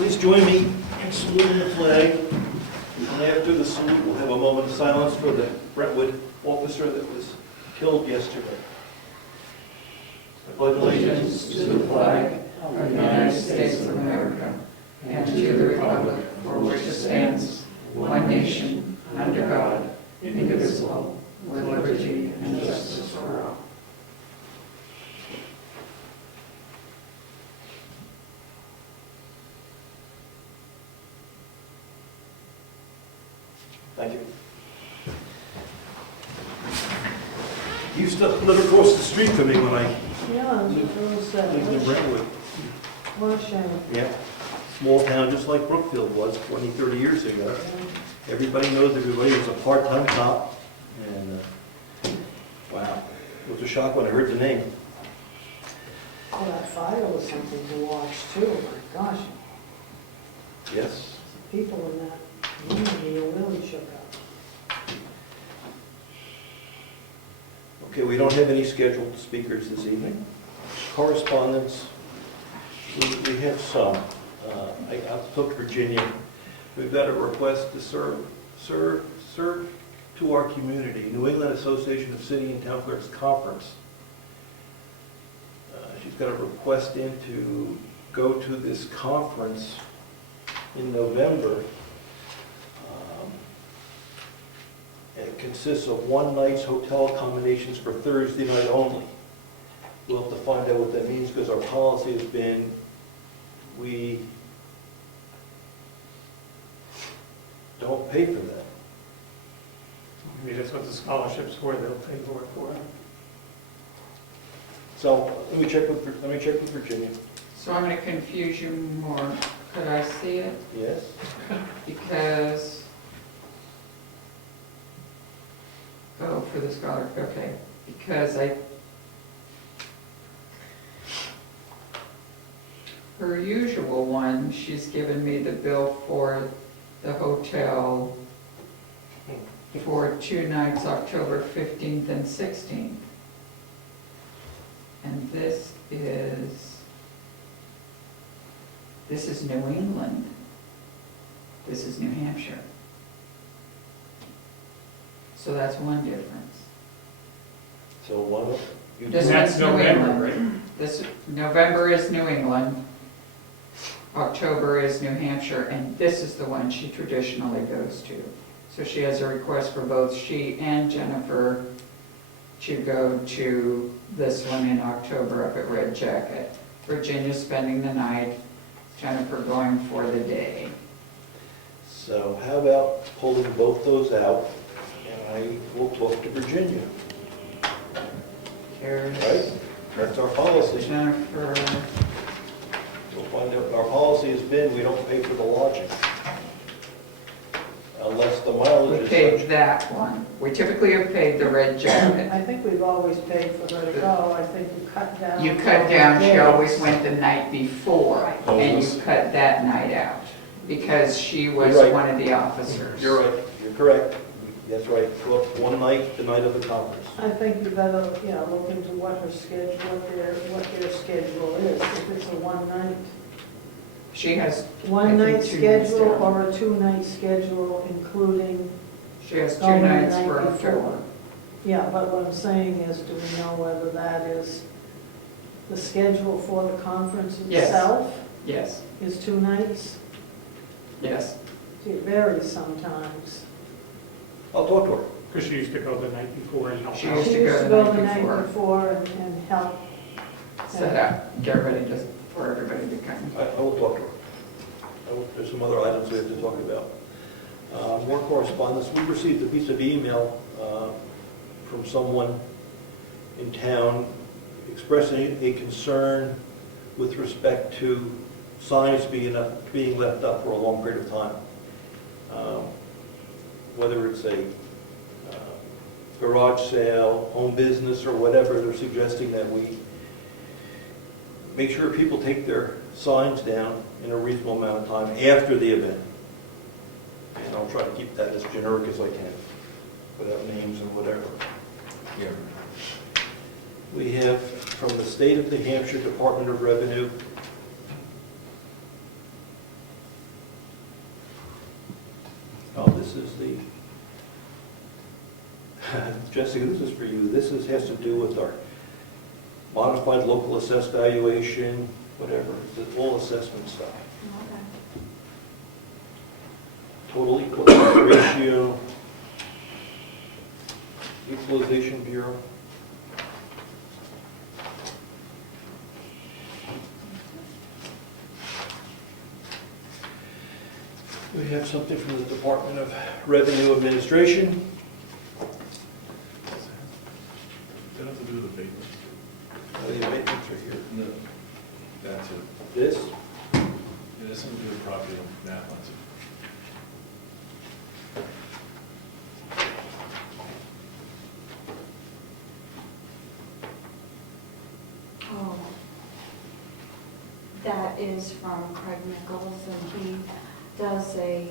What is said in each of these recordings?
Please join me in saluting the flag. And after the salute, we'll have a moment of silence for the Brentwood officer that was killed yesterday. I pledge allegiance To the flag of the United States of America and to the republic for which it stands, one nation, under God, indivisible, with liberty and justice for all. Thank you. He used to live across the street from me when I Yeah, lived in it Brentwood. was a shame. Yeah, small town just like Brookfield was 20, 30 years ago. Everybody knows everybody. It was a part-time cop. And wow, it was a shock when I heard the name. Oh, that fire was something to watch too, my gosh. Yes. The people in that community really shook up. Okay, we don't have any scheduled speakers this evening. Correspondence, we have some. I'll talk to Virginia. We've got a request to serve to our community, New England Association of City and Town Clerks Conference. She's got a request in to go to this conference in November. It consists of one night's hotel accommodations for Thursday night only. We'll have to find out what that means because our policy has been we don't pay for that. Maybe that's what the scholarship's for, they'll pay for it for it. So let me check with Virginia. So I'm going to confuse you more. Could I see it? Yes? Because, oh, for the scholar, okay. Because her usual one, she's given me the bill for the hotel for 2 nights, October 15th and 16th. And this is New England. This is New Hampshire. So that's one difference. So why don't you This And that's one's New November, England. right? This, November is New England, October is New Hampshire, and this is the one she traditionally goes to. So she has a request for both she and Jennifer to go to this one in October up at Red Jacket. Virginia spending the night, Jennifer going for the day. So how about pulling both those out and I will talk to Virginia, Here's right? That's our policy. Jennifer. We'll find out, our policy has been we don't pay for the lodging. Unless the We mileage is paid such. that one. We typically have paid the Red Jacket. I think we've always paid for her to go. I think you cut down. You cut down, she days. always went the night before, Right. and you cut that night out, because she was You're right. one of the officers. You're right, you're correct. That's right. Go up one night, the night of the conference. I think you better, look into what her schedule, what their schedule is. If it's a one night She has, One night 2 nights schedule down. or a 2-night schedule, including, She has 2 Going the nights night for before. October. yeah, but what I'm saying is, do we know whether that is the schedule for the conference Yes. itself Yes, is 2 nights? yes. See, it varies sometimes. I'll talk to her. Because she used to go the night before and help She out. used She to go used to the go night the before. night before and help. Set up, get ready just for everybody to come. I will talk to her. There's some other items we have to talk about. More correspondence. We received a piece of email from someone in town expressing a concern with respect to signs being left up for a long period of time. Whether it's a garage sale, home business, or whatever, they're suggesting that we make sure people take their signs down in a reasonable amount of time after the event. And I'll try to keep that as generic as I can, without names and whatever. Here. We have from the State of New Hampshire Department of Revenue This is the, Jessica, this is for you. This has to do with our modified local assessed valuation, whatever, the full assessment stuff. Okay. Total equalization ratio, equalization bureau. We have something from the Department of Revenue Administration. Does that have to do with abatements? The abatements are here. No. That's it. This, It has something to do with property map lines. Oh. That is from Craig Nichols, and he does a,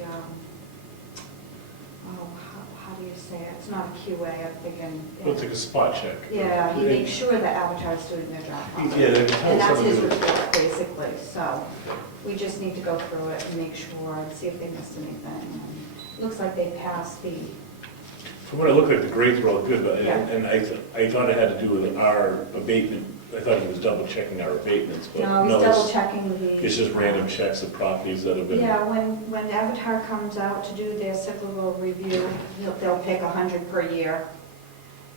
how do you say it? It's not a QA, I'm thinking. Well, it's like a spot check. Yeah, he makes sure that advertisers doing their job. Yeah, And that's his something to do- report, basically, so we just need to go through it and make sure, and see if they missed anything. And it looks like they passed the, From what it looked like, the grades were all good, but, Yeah. and I thought it had to do with our abatement. I thought he was double checking our abatements, but no, he's no, double it's checking the. it's just random checks of properties that have been. Yeah, when Avatar comes out to do their cyclical review, they'll pick 100 per year.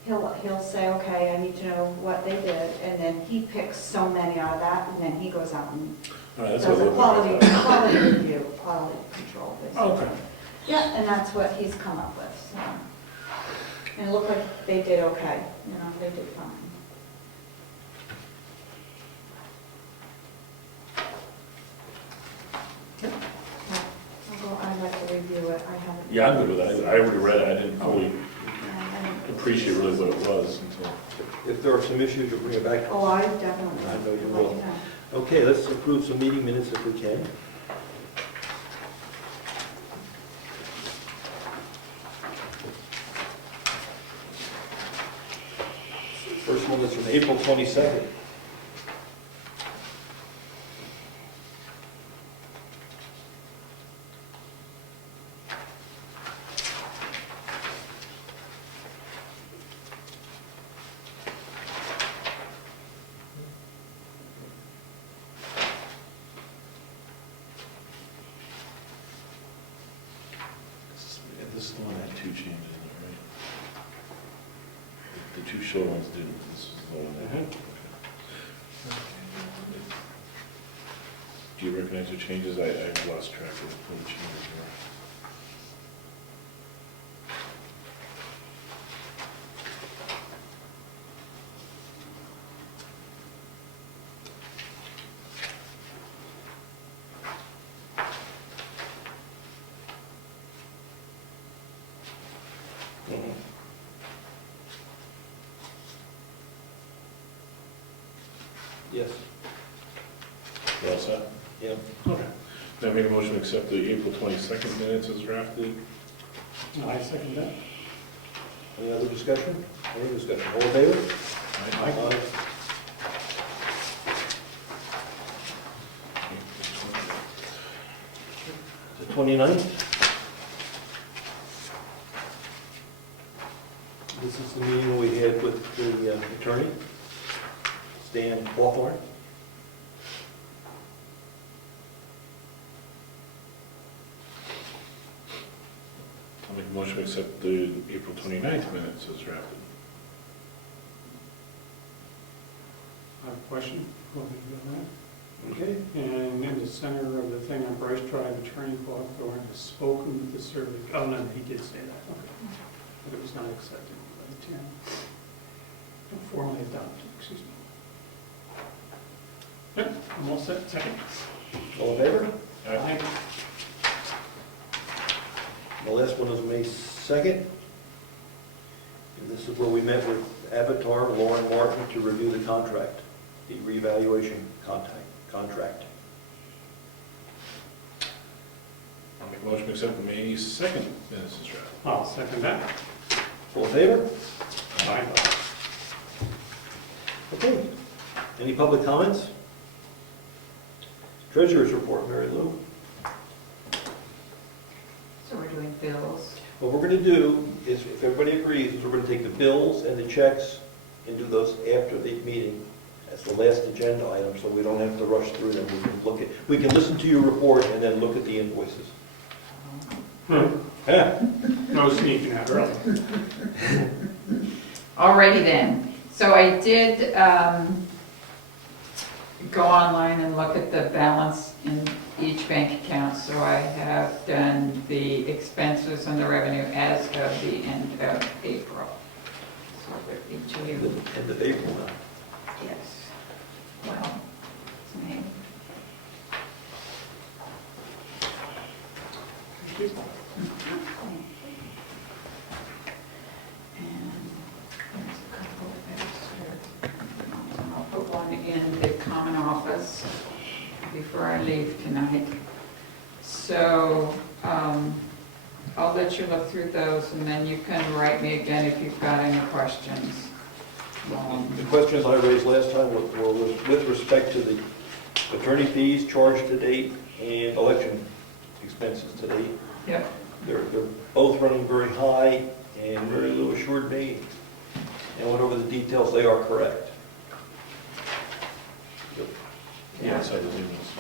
He'll say, okay, I need to know what they did, and then he picks so many out of that, and then he goes out and All right, that's does what it a looked like. quality review, quality control, basically. Okay. Yeah, and that's what he's come up with, so. And it looked like they did okay, they did fine. I'd like to review it, I haven't. Yeah, I'm good with that. I already read it. I didn't fully I haven't- appreciate really what it was until. if there are some issues, you'll bring it back. Oh, I definitely. I know you let will. know. Okay, let's approve some meeting minutes if we can. First one is from April 22nd. This is the one that had two changes in it, right? The two short ones didn't. This is the one that had. Do you recognize the changes? I've lost track of what the changes were. Yes. You all set? Yeah. Okay. Now make a motion to accept the April 22nd minutes as drafted. I second that. Any other discussion? Any discussion? All in favor? Aye. The 29th? This is the meeting we had with the attorney, Stan Hawthorne. I'll make a motion to accept the April 29th minutes as drafted. I have a question. What did you do on Okay. that? And in the center of the thing on Bryce Drive, Attorney Hawthorne has spoken with the survey. Oh, no, he did say that, okay. But it was not accepted by the town. Formally adopted, excuse me. Yep, I'm all set, second. All in favor? Aye. The last one is May 2nd. And this is where we met with Avatar, Lauren Martin, to review the contract, the reevaluation contract. I'll make a motion to accept the May 2nd minutes as drafted. I'll second that. All in favor? Aye. Okay. Any public comments? Treasurer's report, Mary Lou. So we're doing bills. What we're gonna do is, if everybody agrees, is we're gonna take the bills and the checks and do those after the meeting as the last agenda item, so we don't have to rush through them. We can listen to your report and then look at the invoices. Yeah. No sneaking out early. Alrighty then, so I did go online and look at the balance in each bank account, so I have done the expenses and the revenue as of the end of April. So for each of you, End of April now. yes, well, it's May. And there's a couple of extras. I'll put one in the common office before I leave tonight. So I'll let you look through those, and then you can write me again if you've got any questions. The questions I raised last time were with respect to the attorney fees charged to date and election expenses to date. Yep. They're both running very high, and Mary Lou assured me, and went over the details, they are correct. Yeah, so the difference.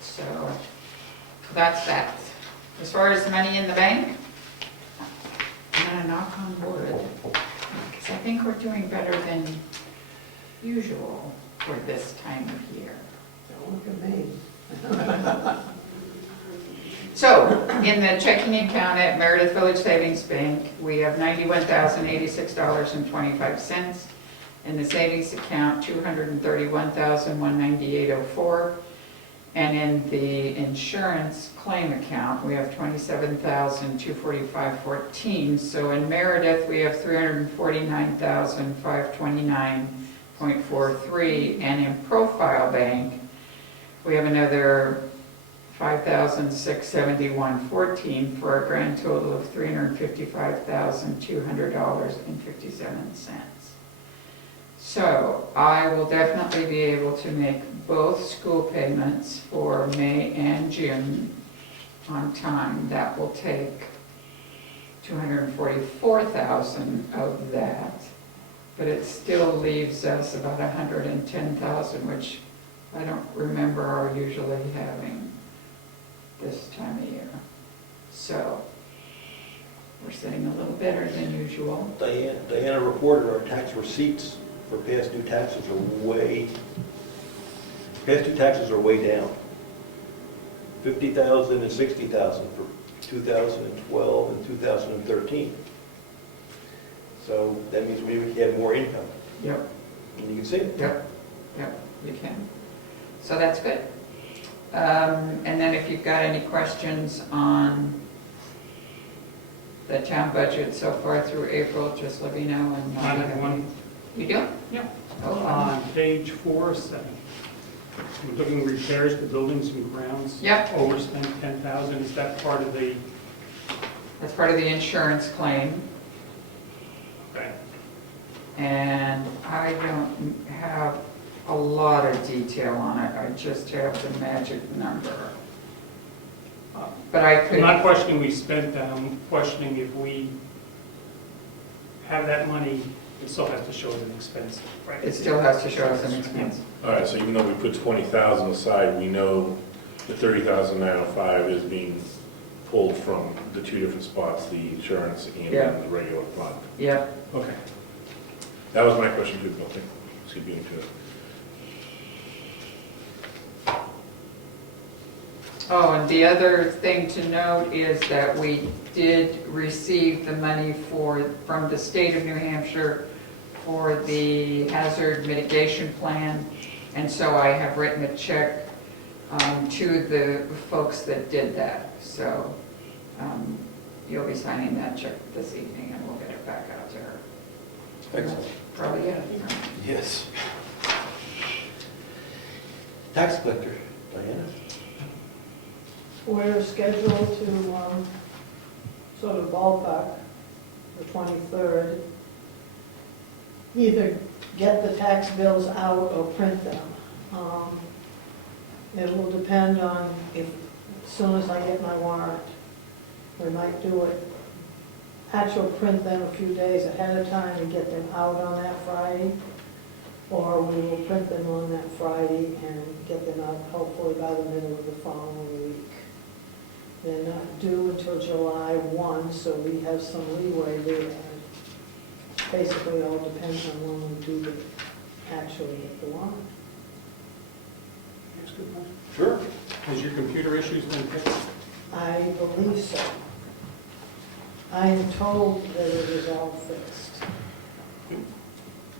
So that's that. As far as money in the bank, I'm gonna knock on wood, because I think we're doing better than usual for this time of year. Don't look at me. So, in the checking account at Meredith Village Savings Bank, we have $91,086.25. In the savings account, $231,198.04. And in the insurance claim account, we have $27,245.14. So in Meredith, we have $349,529.43. And in Profile Bank, we have another $5,671.14 for a grand total of $355,200.57. So I will definitely be able to make both school payments for May and June on time. That will take $244,000 of that, but it still leaves us about $110,000, which I don't remember our usually having this time of year. So we're sitting a little better than usual. Diana reported our tax receipts for past due taxes are way down. 50,000 and 60,000 for 2012 and 2013. So that means we have more income, Yep, and you can see it. yep, you can. So that's good. And then if you've got any questions on the town budget so far through April, just let me know. And I have one. You do? Yeah. Oh, On page 407, we're looking repairs to buildings and grounds. Yep. Overspent 10,000, is that part of the? that's part of the insurance claim. Okay. And I don't have a lot of detail on it, I just have the magic number. But I I'm could, not questioning we spent that, I'm questioning if we have that money, it still has to show as an expense, right? it still has to show us an expense. All right, so even though we put 20,000 aside, we know the 30,905 is being pulled from the two different spots, the insurance and Yeah. the regular fund. Yep, Okay. That was my question too, Bill. Excuse me, to it. oh, and the other thing to note is that we did receive the money from the state of New Hampshire for the hazard mitigation plan, and so I have written a check to the folks that did that. So you'll be signing that check this evening, and we'll get it back out to her. Excellent. Probably, yeah. Yes. Tax collector, Diana. We're scheduled to sort of ballpark the 23rd, either get the tax bills out or print them. It will depend on if, as soon as I get my warrant. We might do it, actual print them a few days ahead of time and get them out on that Friday. Or we will print them on that Friday and get them out hopefully by the middle of the following week. They're not due until July 1, so we have some leeway there. Basically, all depends on when we do the, actually hit the warrant. That's good. Sure. Has your computer issues been fixed? I believe so. I am told that it is all fixed.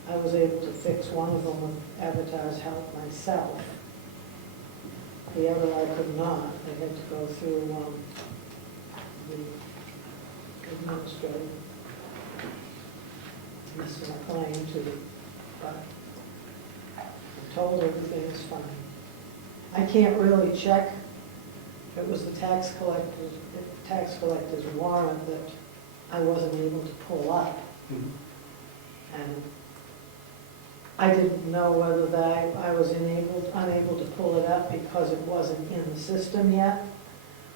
I was able to fix one of them with Avatar's help myself. The other I could not. I had to go through the administrator. Mr. McLean to, but I'm told everything is fine. I can't really check. It was the tax collector's warrant that I wasn't able to pull up. And I didn't know whether that I was unable to pull it up because it wasn't in the system yet,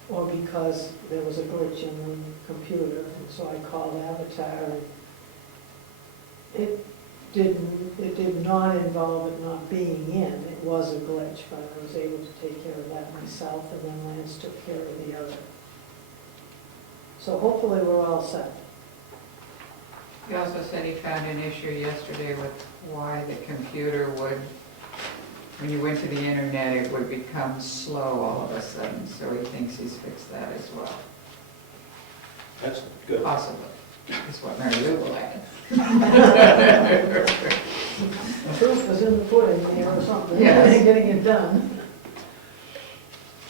or because there was a glitch in the computer. And so I called Avatar, and it did not involve it not being in. It was a glitch, but I was able to take care of that myself, and then Lance took care of the other. So hopefully we're all set. He also said he found an issue yesterday with why the computer would, when you went to the internet, it would become slow all of a sudden, so he thinks he's fixed that as well. That's good. Possibly, is what Mary Lou will add. The proof is in the pudding there or something, Yes. getting it done.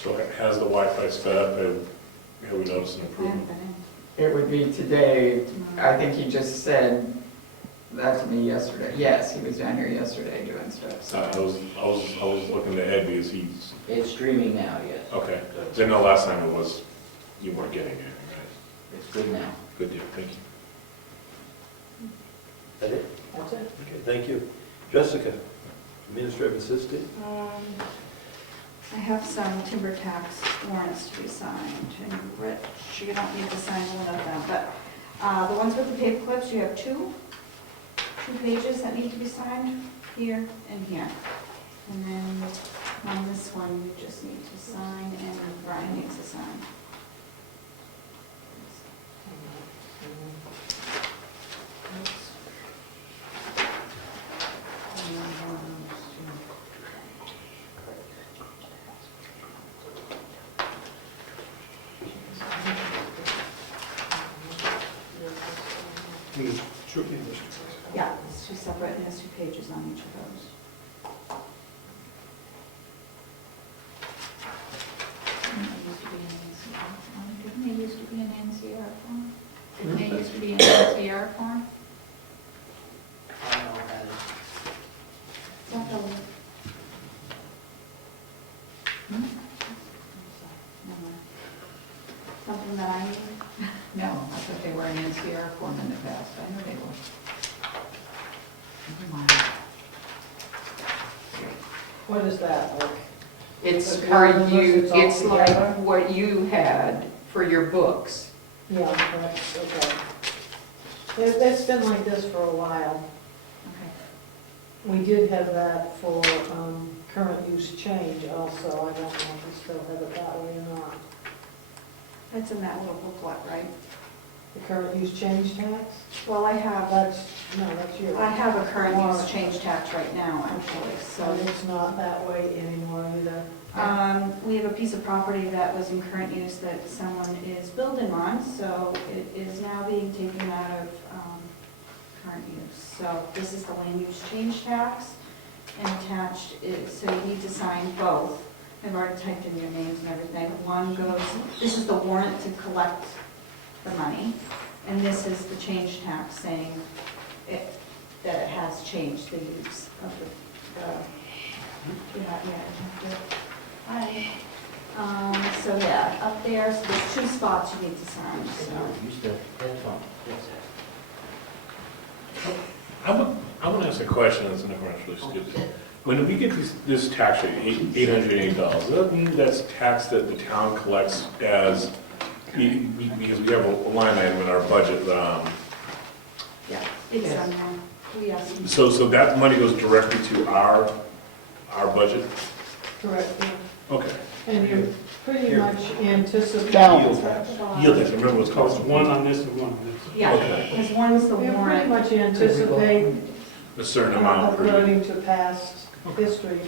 So has the Wi-Fi sped up? Have we noticed an I improvement? haven't been in. It would be today, I think he just said that to me yesterday. Yes, he was down here yesterday doing stuff, so. I was looking to Ed because he's, It's streaming now, yes. okay. 'Cause I know last time it was, you weren't getting it, right? It's good now. Good deal, thank you. That it? That's it. Okay, thank you. Jessica, administrative assistant. I have some timber tax warrants to be signed, and Rich, you don't need to sign one of them, but the ones with the paper clips, you have two pages that need to be signed, here and here. And then on this one, you just need to sign, and Brian needs to sign. Yeah, it's two separate, and there's 2 pages on each of those. Didn't they used to be an NCR form? Didn't they used to be an NCR form? I don't know how to- Is that the? Never mind. Something that I need? No, I thought they were an NCR form in the past, I know they were. Never mind. What is that, like? It's Like how one of you, those, it's it's all like together? what you had for your books. Yeah, that's, okay. It's been like this for a while. Okay. We did have that for current use change also. I don't know if we still have it that way or not. That's in that little booklet, right? The current use change tax? Well, I have That's yours. a current use Warrant. change tax right now, actually, So so. it's not that way anymore either. We have a piece of property that was in current use that someone is building on, so it is now being taken out of current use. So this is the land use change tax, and attached is, so you need to sign both. I've already typed in your names and everything. One goes, this is the warrant to collect the money, and this is the change tax saying that it has changed the use of so yeah, up there, so there's 2 spots you need to sign, so. Used to, that's fine, yes. I want to ask a question that's not really stupid. When we get this tax rate, $808, does that mean that's tax that the town collects as Because we have a line item in our budget, Yeah, it's on there. We asked him. so that money goes directly to our budget? Correct, yeah. Okay. And you pretty much anticipate. Yield tax. Yield tax, I remember what's So it's called. one on this and one on this. Yeah, Okay. because one's the You pretty warrant. much anticipate, A certain amount per year. according to past history,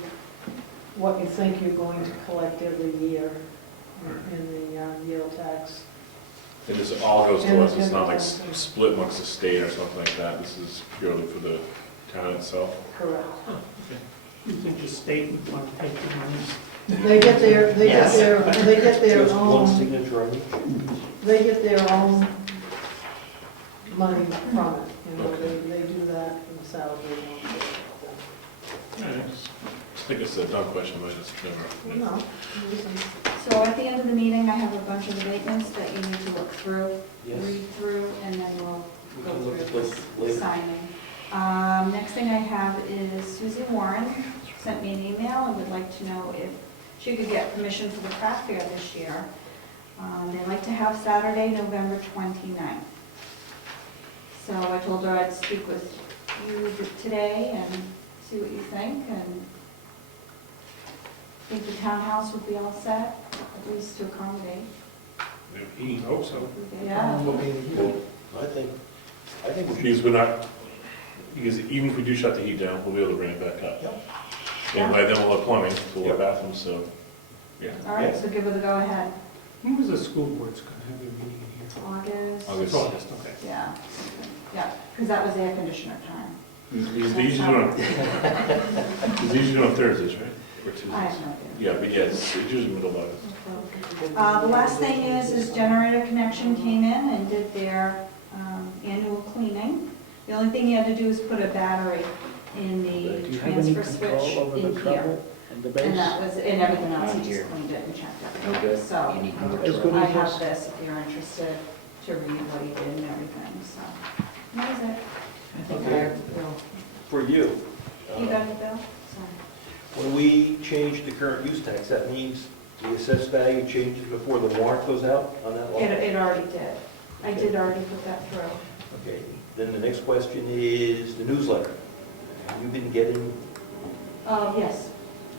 what you think you're going to collect every year in the yield tax. And this all goes to us, it's not like And- split amongst the state or something like that, this is purely for the town itself? Correct. You think the state would want to take the money? They get their, Yes. they get their Just one own, signature on each. they get their own money from it. You know, Okay. they do that in salary. I think it's a dumb question, but it's never. No, listen. So at the end of the meeting, I have a bunch of abatements that you need to look through, Yes. read through, and then we'll We go can look at through those this later. signing. Next thing I have is Susie Warren sent me an email and would like to know if she could get permission for the craft fair this year. They'd like to have Saturday, November 29th. So I told her I'd speak with you today and see what you think, and think the townhouse would be all set, at least to accommodate. He hopes so. Yeah. Well, I think we should. Because we're not, because even if we do shut the heat down, we'll be able to bring it back up. Yep. And by then we'll have plumbing, so we'll have Yep. bathrooms, so, yeah. All right, so give her the go-ahead. When was the school board's going to have their meeting in here? August. August. It's August, okay. Yeah, yeah, because that was air conditioner time. Because they usually do it on, because they usually do it on Thursdays, right? Or Tuesdays? I have no idea. Yeah, but yes, it's usually middle of August. The last thing is Generator Connection came in and did their annual cleaning. The only thing you had to do is put a battery in the transfer switch in here. And that was, and everything else, he just cleaned it and checked No everything. good? So, You need As good I as have this? this if you're interested to read what he did and everything, so. That was it. I think Okay. For you, You got it, Bill? Sorry. when we change the current use tax, that means the assessed value changes before the warrant goes out on that lot? It already did. I did already put that through. Okay, then the next question is the newsletter. Have you been getting, Yes.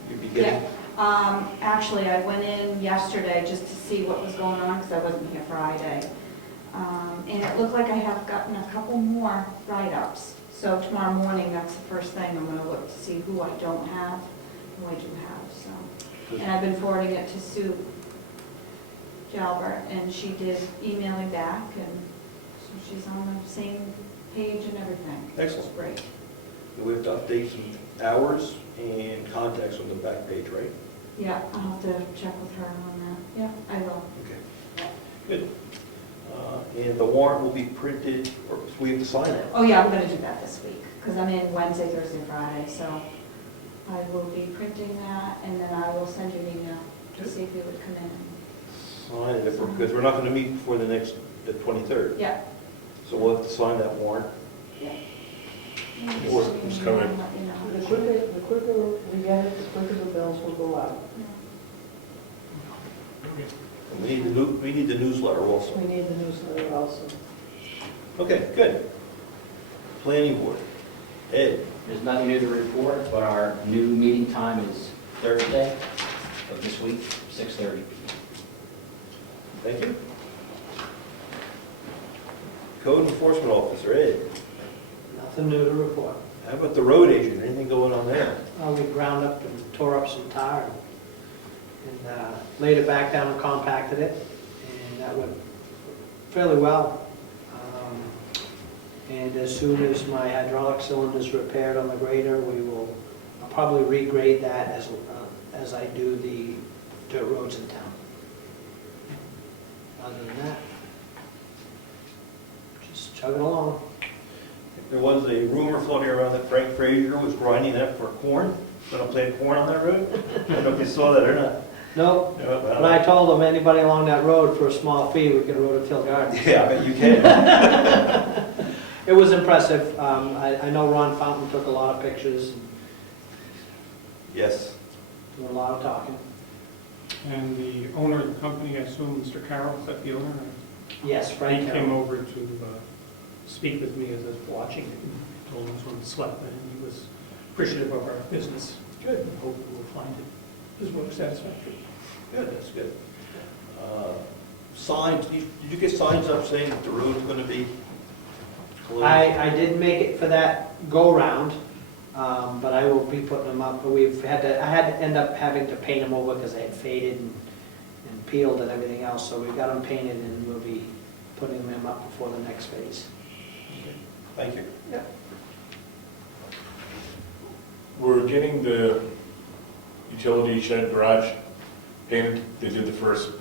you've been getting? Actually, I went in yesterday just to see what was going on, because I wasn't here Friday. And it looked like I have gotten a couple more write-ups. So tomorrow morning, that's the first thing, I'm gonna look to see who I don't have, who I do have, so. And I've been forwarding it to Sue Jalbert, and she did email me back, and so she's on the same page and everything. Excellent. It's great. We have to update some hours and contacts on the back page, right? Yeah, I'll have to check with her on that. Yeah, I will. Okay, good. And the warrant will be printed, or we have to sign it. Oh, yeah, I'm gonna do that this week, because I'm in Wednesday, Thursday, Friday, so I will be printing that, and then I will send you an email to see if you would come in. Sign it, because we're not going to meet before the 23rd. Yeah. So we'll have to sign that warrant. Yeah. Or who's coming? Let you know. The quicker we get it, the quicker the bills will go out. And we need the newsletter also. We need the newsletter also. Okay, good. Planning board. Ed, There's nothing new to report, but our new meeting time is Thursday of this week, 6:30. thank you. Code enforcement officer, Ed. Nothing new to report. How about the road agent? Anything going on there? We ground up and tore up some tar and laid it back down and compacted it, and that went fairly well. And as soon as my hydraulic cylinder's repaired on the grader, I'll probably regrade that as I do the dirt roads in town. Other than that, just chugging along. There was a rumor floating around that Frank Frazier was grinding up for corn, going to plant corn on that road. I don't know if you saw that or not. Nope. No, But I told them, anybody along that road, for a small fee, we could rototill gardens. Yeah, I bet you can. It was impressive. I know Ron Fountain took a lot of pictures, and Yes. did a lot of talking. And the owner of the company, I assume Mr. Carroll, is that the owner? Yes, Frank He came Carroll. over to speak with me as I was watching it, and told him I was one of the selectmen, and he was appreciative of our business. Good. I hope we will find it as well satisfactory. Good, that's good. Signs, did you get signs up saying that the road's gonna be closed? I did make it for that go-round, but I will be putting them up. I had to end up having to paint them over because they had faded and peeled and everything else, so we got them painted and we'll be putting them up before the next phase. Thank you. Yep. We're getting the utility shed garage painted. They did the first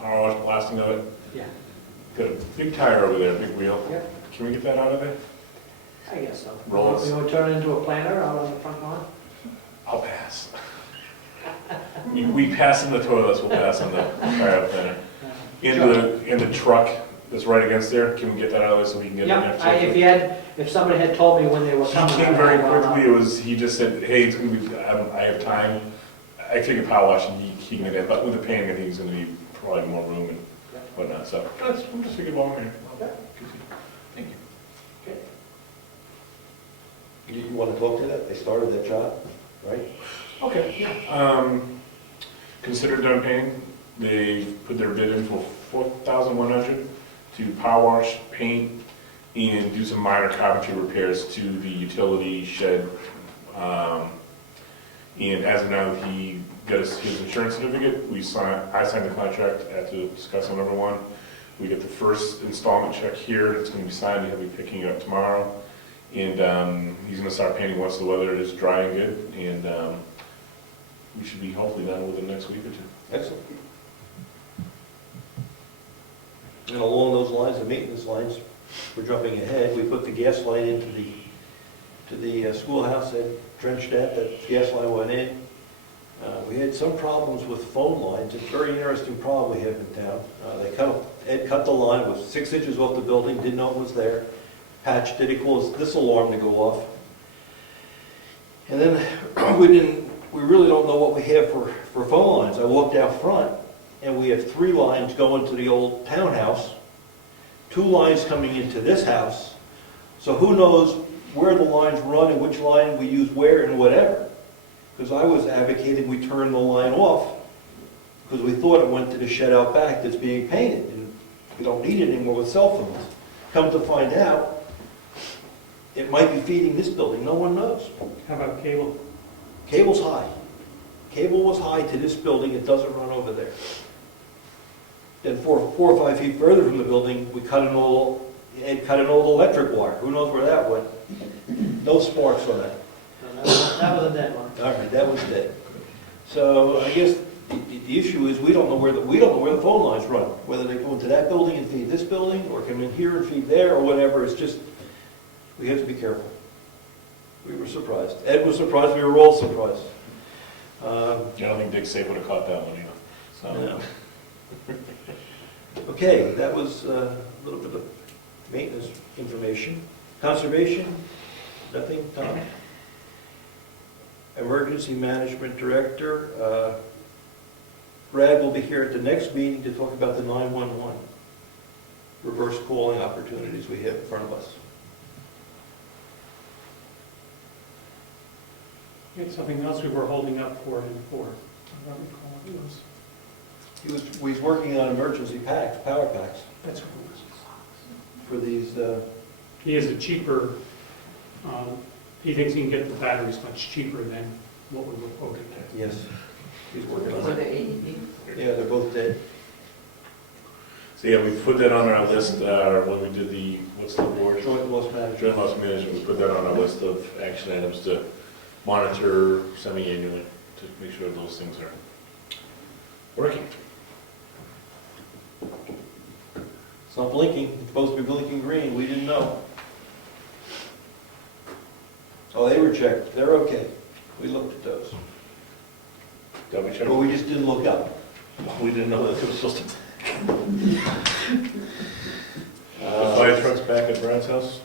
power wash blasting of it. Yeah. Got a big tire over there, big wheel. Yep. Can we get that out of there? I guess so. Roll it. You want to turn it into a planter out on the front lawn? I'll pass. We pass in the toilets, we'll pass on the tire out there. In the truck that's right against there, can we get that out of there so we can get in there? Yep, if somebody had told me when they were He coming. came I'd very have gone up. quickly, he just said, hey, it's gonna be, I have time. I figured power wash and he can get it, but with the painting, I think it's gonna be probably more room and whatnot, so I'm just thinking while I'm here. Thank you. You wanna talk to that? They started that job, right? Okay, yeah. Considered done painting. They put their bid in for $4,100 to power wash, paint, and do some minor carpentry repairs to the utility shed. And as of now, he got his insurance certificate. I signed the contract after discussing with everyone. We get the first installment check here. It's going to be signed. He'll be picking it up tomorrow. And he's going to start painting once the weather is dry and good. And we should be hopefully done within the next week or two. Excellent. And along those lines, the maintenance lines, we're jumping ahead. We put the gas line into the schoolhouse at Trenchstadt. That gas line went in. We had some problems with phone lines. It's a very interesting problem we have in town. Ed cut the line, was 6 inches off the building, didn't know it was there. Patched it, he caused this alarm to go off. And then we really don't know what we have for phone lines. I walked out front, and we have 3 lines going to the old townhouse, 2 lines coming into this house. So who knows where the lines run and which line we use where and whatever. Because I was advocating we turn the line off, because we thought it went to the shed out back that's being painted, and we don't need it anymore with cell phones. Come to find out, it might be feeding this building, no one knows. How about cable? Cable's high. Cable was high to this building, it doesn't run over there. Then 4 or 5 feet further from the building, we cut an old electric wire. Who knows where that went? No sparks on that. That was a dead one. All right, that was dead. So I guess the issue is we don't know where the phone lines run, whether they go into that building and feed this building, or come in here and feed there, or whatever. It's just, we have to be careful. We were surprised. Ed was surprised, we were all surprised. I don't think Dick Safe would have caught that one either. So. No. Okay, that was a little bit of maintenance information. Conservation, nothing, Tom? Emergency Management Director, Brad will be here at the next meeting to talk about the 911 reverse calling opportunities we have in front of us. We had something else we were holding up for him for. I don't recall what it was. He's working on emergency packs, power packs, That's what it was. for these, He has a cheaper, he thinks he can get the batteries much cheaper than what we were quoting. yes, he's working For on the it. AED. Yeah, they're both dead. So yeah, we put that on our list when we did the, what's the board? Joint loss management. Joint loss management, we put that on our list of action items to monitor semi-annually to make sure those things are working. It's not blinking, it's supposed to be blinking green, we didn't know. Oh, they were checked, they're okay. We looked at those. Double check. But we just didn't look up. We didn't know that it was supposed to. The Uh, fire truck's back at Brad's house?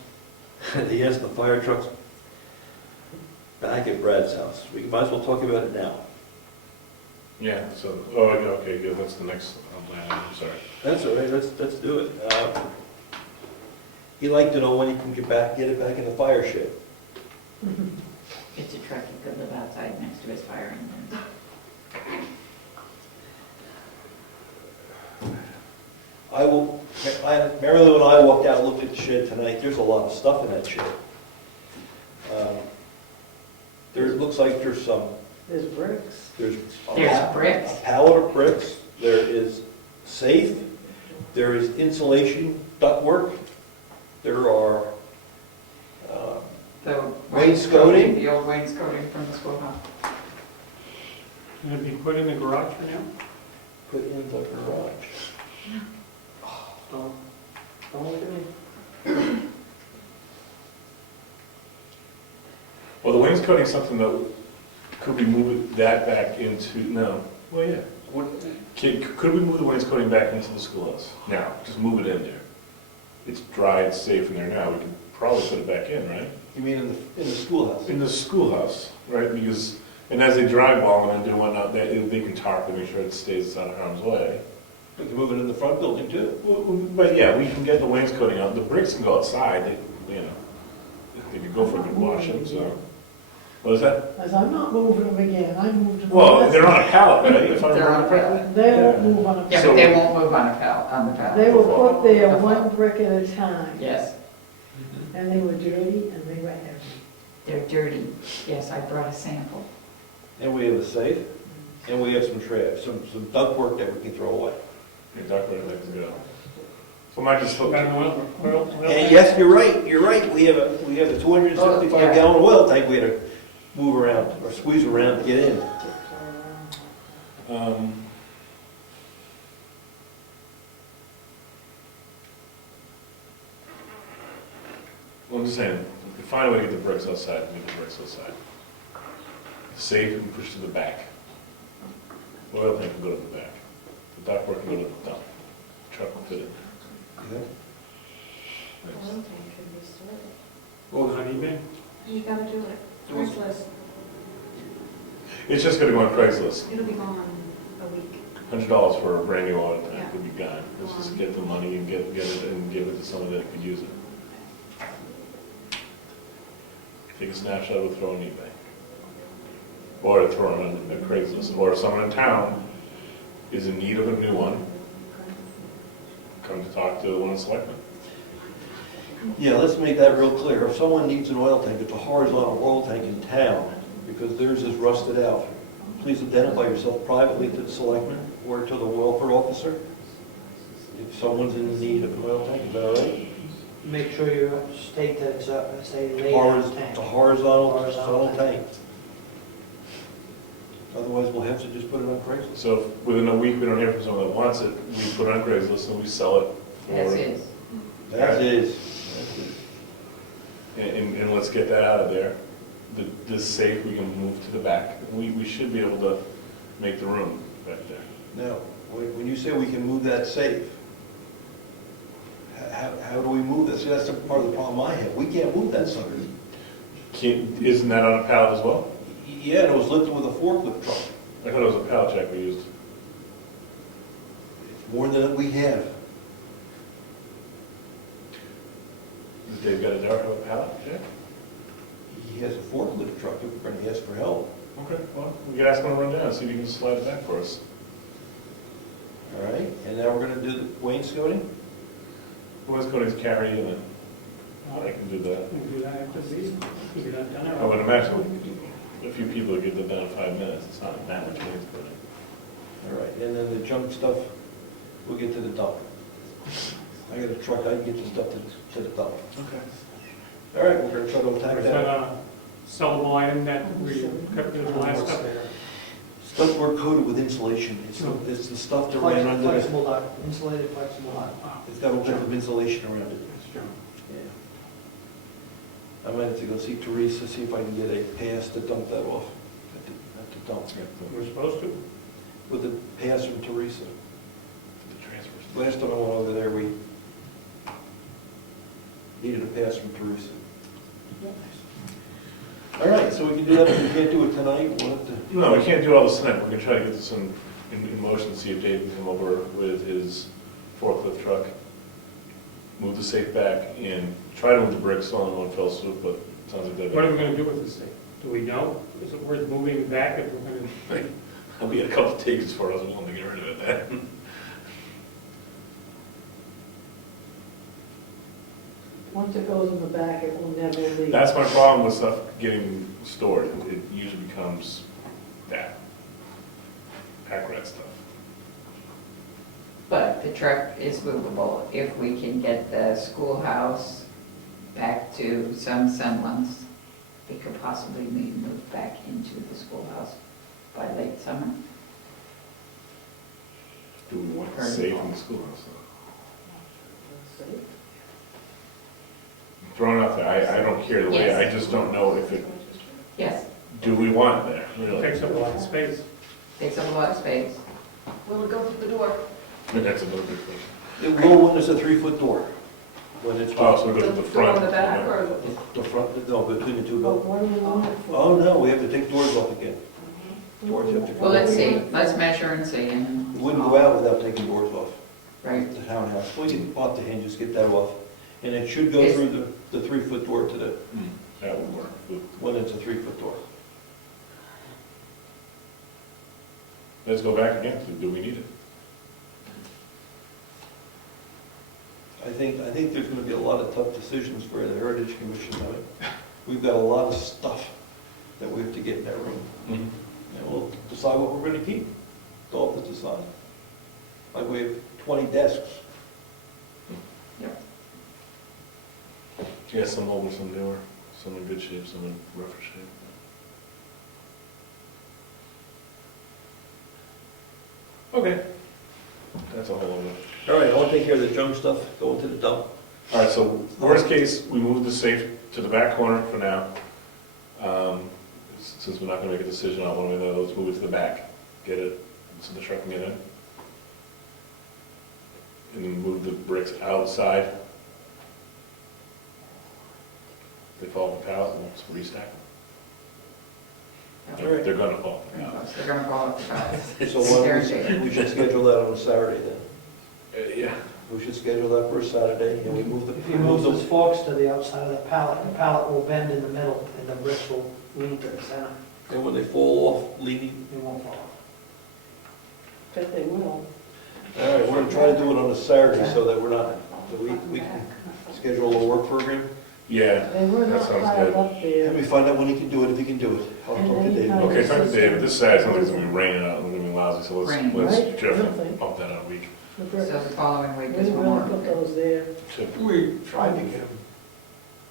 Yes, the fire truck's back at Brad's house. We might as well talk about it now. Yeah, so, oh, yeah, okay, good, that's the next line, I'm sorry. That's all right, let's do it. He'd like to know when he can get it back in the fire shed. It's a truck, you could live outside next to his fire engine. Mary Lou and I walked out and looked at the shed tonight, there's a lot of stuff in that shed. It looks like there's There's bricks. There's bricks. a pallet of bricks, there is safe, there is insulation ductwork, there are The Wainscoting? The old wainscoting from the schoolhouse. Can it be put in the garage for now? put in the garage. Don't look at me. Well, the wainscoting is something that, could we move that back into, no, well, yeah. Could we move the wainscoting back into the schoolhouse? Now, just move it in there. It's dry, it's safe in there now, we could probably put it back in, right? You mean in the schoolhouse? In the schoolhouse, right, because, and as they drywall and do whatnot, they can tarp to make sure it stays out of harm's way. We can move it in the front building too. But yeah, we can get the wainscoting out, the bricks can go outside, they could go for a good washing, so. What is that? As I'm not moving them again, I moved them. Well, they're on a pallet, right? If I They're on a remember pallet. correctly? They won't move on a. Yeah, but they won't move on a pallet, on the pallet. They were put there one brick at a time. Yes, And they were dirty and they were heavy. they're dirty. Yes, I brought a sample. And we have a safe, and we have some trash, some ductwork that we can throw away. Your ductwork, that can go. So Mike just hooked. Got an oil And yes, you're right, we have a 265 gallon oil tank we had to move around, or squeeze around to get in. Well, I'm just saying, if we find a way to get the bricks outside, we get the bricks outside. Safe and push to the back. Oil tank can go to the back. The ductwork can go to the dump. Truck will fit it. What was on eBay? You gotta do it. Craigslist, It's just gonna go on Craigslist. it'll be gone a week. $100 for a brand new oil tank Yeah. could be gone. Let's just get the money and get it and give it to someone that could use it. Take a snapshot, we'll throw on eBay. Or throw it on a Craigslist. Or if someone in town is in need of a new one, come to talk to one of the selectmen. Yeah, let's make that real clear. If someone needs an oil tank, it's a horizontal oil tank in town, because theirs is rusted out. Please identify yourself privately to the selectman or to the welfare officer. If someone's in need of an oil tank, is that all right? Make sure you state that it's a laid tank. It's a horizontal tank. Otherwise, we'll have to just put it on Craigslist. So if within a week we don't hear from someone that wants it, we put it on Craigslist and we sell it As for, is. That is. and let's get that out of there. This safe, we can move to the back. We should be able to make the room back there. Now, when you say we can move that safe, how do we move this? See, that's the part of the problem I have. We can't move that sucker. Isn't that on a pallet as well? Yeah, and it was lifted with a forklift truck. I thought it was a pallet jack we used. It's more than we have. Does Dave got a pallet jack? He has a forklift truck, if we're going to ask for help. Okay, well, we could ask him to run down, see if he can slide it back for us. All right, and now we're going to do the wainscoting? Who's going to carry in it? I can do that. We'll do that after the meeting. We'll get that done. I would imagine a few people get that done in 5 minutes. It's not that much wainscoting. All right, and then the junk stuff, we'll get to the dump. I got a truck, I can get the stuff to the dump. Okay. All right, we're going to try to attack Is that. that a sellable item that we kept the last stuff? Stuff we're coated with insulation. It's the stuff that ran under the, Flexible duct, insulated flexible duct. it's got a bit of insulation around it. Sure. Yeah. I might have to go see Teresa, see if I can get a pass to dump that off at the dump. We're supposed to. With a pass from Teresa. The transfer station. Last time I went over there, we needed a pass from Teresa. All right, so we can do that, if we can't do it tonight, we'll have to. No, we can't do all this tonight. We're gonna try to get this in motion, see if Dave can come over with his forklift truck, move the safe back, and try to move the bricks all in one fell swoop, but it sounds like that. What are we gonna do with this thing? Do we know? Is it worth moving it back if we're gonna? We had a couple of takes as far as I'm willing to get rid of it then. Once it goes in the back, it will never leave. That's my problem with stuff getting stored. It usually becomes that, pack rat stuff. But the truck is movable. If we can get the schoolhouse back to some semblance, it could possibly be moved back into the schoolhouse by late summer. Do we want to save from the schoolhouse though? Thrown out there, I don't care the way, Yes. I just don't know if it, Yes, do we want it there, It really? takes up a lot of space. takes up a lot of space. Will it go through the door? I mean, that's another good question. It will when it's a 3-foot door, when it's. Oh, so we go to the front. Door in the back or? The front, no, between the two But buildings. what do you want it for? Oh, no, we have to take doors off again. Doors have to come Well, let's off. see, let's measure and see, and. We wouldn't go out without taking doors off. Right, The townhouse, we can pop the hinges, get that off, and it should go Is- through the 3-foot door to the, That would work. when it's a 3-foot door. Let's go back again, do we need it? I think there's gonna be a lot of tough decisions for the Heritage Commission. I mean, we've got a lot of stuff that we have to get in that room. And we'll decide what we're gonna keep. It's all to decide. Like we have 20 desks. Yeah, some older, some newer, some in good shape, some in rougher shape. Okay. That's a whole other. All right, I'll take care of the junk stuff, go into the dump. All right, so worst case, we move the safe to the back corner for now. Since we're not gonna make a decision on one of those, let's move it to the back, get it, so the truck can get in. And then move the bricks outside. They fall off the pallet, we'll just restack them. All right. They're gonna fall off the very pallet. close. They're gonna call it the guys. So why don't we should schedule that on a Saturday then. Yeah. We should schedule that for a Saturday, and we move the. If he moves his forks to the outside of the pallet will bend in the middle, and the bricks will lean to the center. And when they fall off, leaning. They won't fall off. Bet they will. All right, we're gonna try to do it on a Saturday so that we're not, that we can schedule a work program. Yeah, They were that not sounds piled good. up And there. we find out when he can do it, if he can do it. I'll talk to Dave. Okay, talk to David, this Saturday, something's gonna be raining out, and we're gonna be lousy, so Rain, let's right? definitely Nothing. bump that out a week. The So bricks. the following week We is really Memorial put Day. those there. We tried to get him.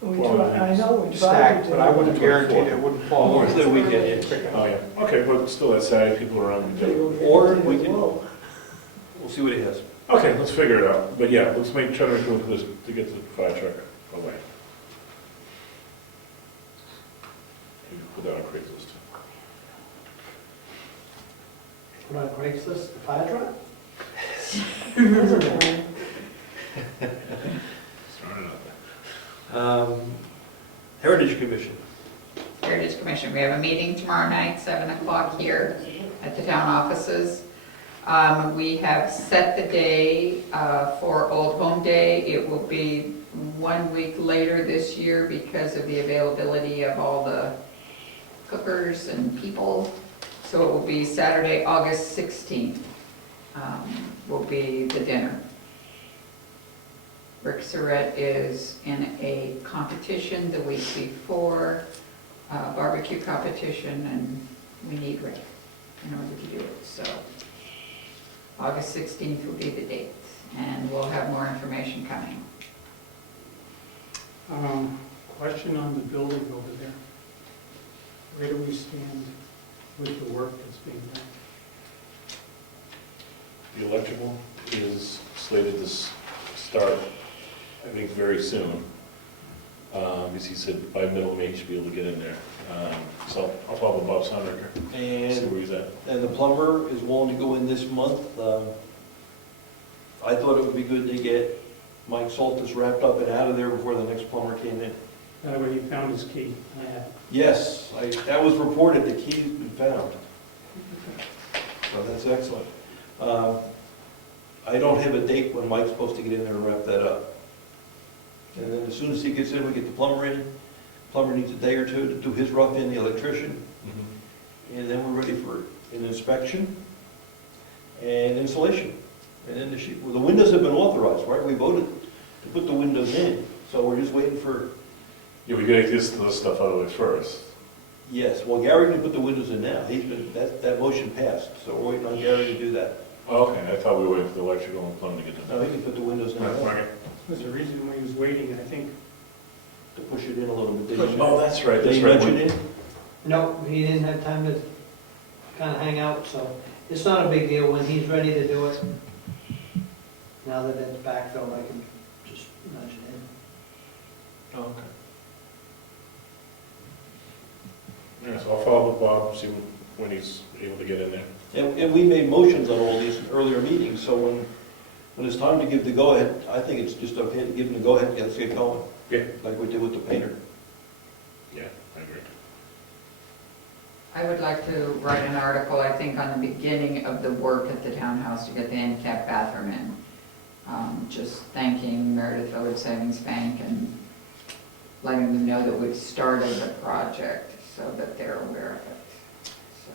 We Well, tried, I know, we tried Stacked, to. but I wouldn't guarantee it wouldn't fall. Memorial Day weekend, yeah. Oh, yeah, okay, but still, that Saturday, people are around. They will Or guarantee we it can- will. We'll see what he has. Okay, let's figure it out, but yeah, let's try to make room for this, to get the fire truck away. Maybe put that on Craigslist. Put on Craigslist, the fire truck? That's a plan. Start it out there. Heritage Commission. Heritage Commission, we have a meeting tomorrow night, 7 o'clock here at the town offices. We have set the day for Old Home Day. It will be 1 week later this year because of the availability of all the cookers and people. So it will be Saturday, August 16th, will be the dinner. Rick Surratt is in a competition the week before, barbecue competition, and we need Rick in order to do it. So August 16th will be the date, and we'll have more information coming. Question on the building over there. Where do we stand with the work that's being done? The electrical is slated to start, I think, very soon. As he said, by middle of May, he should be able to get in there. So I'll follow up with Bob Sonricker, see where And, he's at. and the plumber is willing to go in this month. I thought it would be good to get Mike Saltus wrapped up and out of there before the next plumber came in. By the way, you found his key. I have. Yes, that was reported, the key's been found. So that's excellent. I don't have a date when Mike's supposed to get in there and wrap that up. And then as soon as he gets in, we get the plumber in. Plumber needs a day or two to do his rough in, the electrician. And then we're ready for an inspection and installation. And then the windows have been authorized, right? We voted to put the windows in, so we're just waiting for, Yeah, we gotta get this stuff out of the way first. yes, well, Gary can put the windows in now. He's been, that motion passed, so we're waiting on Gary to do that. Oh, okay, I thought we were waiting for the electrical and plumbing to get No, done. he can put the windows in now Okay. There's a reason why he was waiting, I think. to push it in a little bit. Did you- Oh, that's right, Did that's he right. mention it? No, he didn't have time to kind of hang out, so it's not a big deal when he's ready to do it. Now that it's backfilled, I can just nudge it in. Oh, okay. Yeah, so I'll follow up with Bob, see when he's able to get in there. And we made motions on all these in earlier meetings, so when it's time to give the go-ahead, I think it's just okay to give them the go-ahead, let's get going. Yeah. Like we did with the painter. Yeah, I agree. I would like to write an article, I think, on the beginning of the work at the townhouse to get the handicap bathroom in. Just thanking Meredith Village Savings Bank and letting them know that we've started the project so that they're aware of it. So,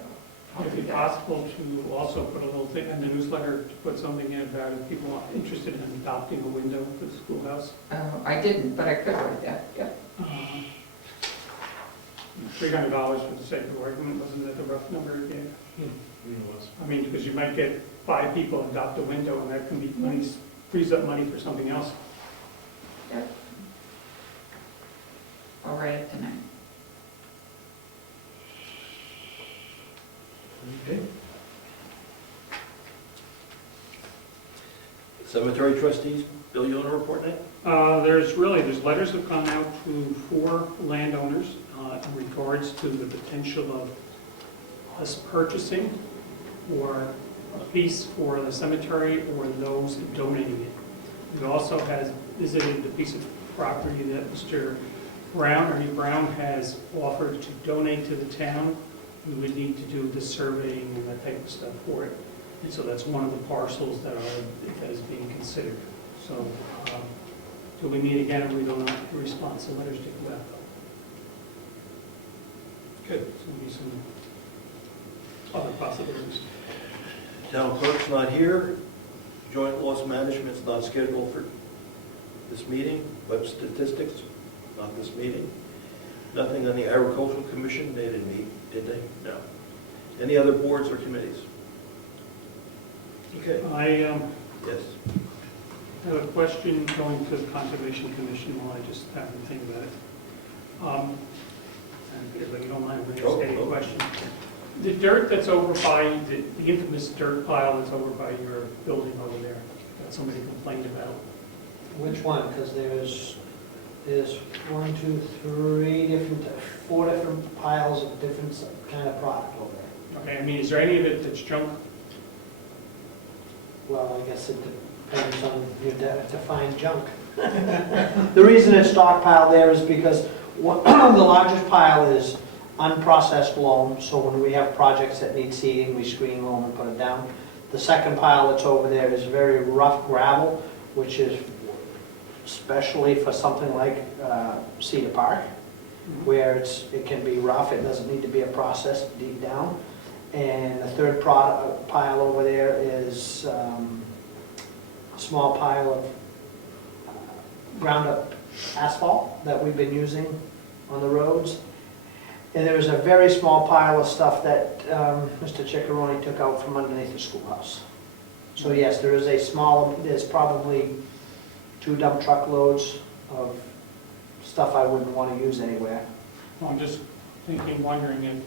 I'll Would it do be that. possible to also put a little thing in the newsletter, to put something in about if people are interested in adopting a window for the schoolhouse? I didn't, but I could write that, yep. $300 for the sake of argument, wasn't that the rough number you gave? I mean, because you might get 5 people adopt a window, and that can be money, frees up money for something else. Yep. I'll write it tonight. Okay. Cemetery trustees, Bill, you want to report that? There's letters have gone out to 4 landowners in regards to the potential of us purchasing or a piece for the cemetery or those donating it. We also has visited the piece of property that Mr. Brown, Ernie Brown, has offered to donate to the town. We would need to do the surveying and that type of stuff for it. And so that's one of the parcels that is being considered. So, till we meet again, we don't have the response, the letters to go out. Good. So there'll be some other possibilities. Town clerk's not here. Joint loss management's not scheduled for this meeting. Web statistics, not this meeting. Nothing on the agricultural commission, they didn't meet, did they? No. Any other boards or committees? Okay, I yes. have a question going to the Conservation Commission while I just have to think about it. And if you don't mind, I'm going to ask a question. The dirt that's over by, the infamous dirt pile that's over by your building over there, that somebody complained about. Which one? Because there's 1, 2, 3 4 different piles of different kind of product over there. Okay, I mean, is there any of it that's junk? Well, I guess it depends on your defined junk. The reason it's stockpiled there is because the largest pile is unprocessed loam, so when we have projects that need seeding, we screen loam and put it down. The second pile that's over there is very rough gravel, which is especially for something like Cedar Park, where it can be rough, it doesn't need to be a process deep down. And the third pile over there is a small pile of ground up asphalt that we've been using on the roads. And there is a very small pile of stuff that Mr. Ciccarone took out from underneath the schoolhouse. So yes, there is there's probably 2 dump truck loads of stuff I wouldn't want to use anywhere. Well, I'm just wondering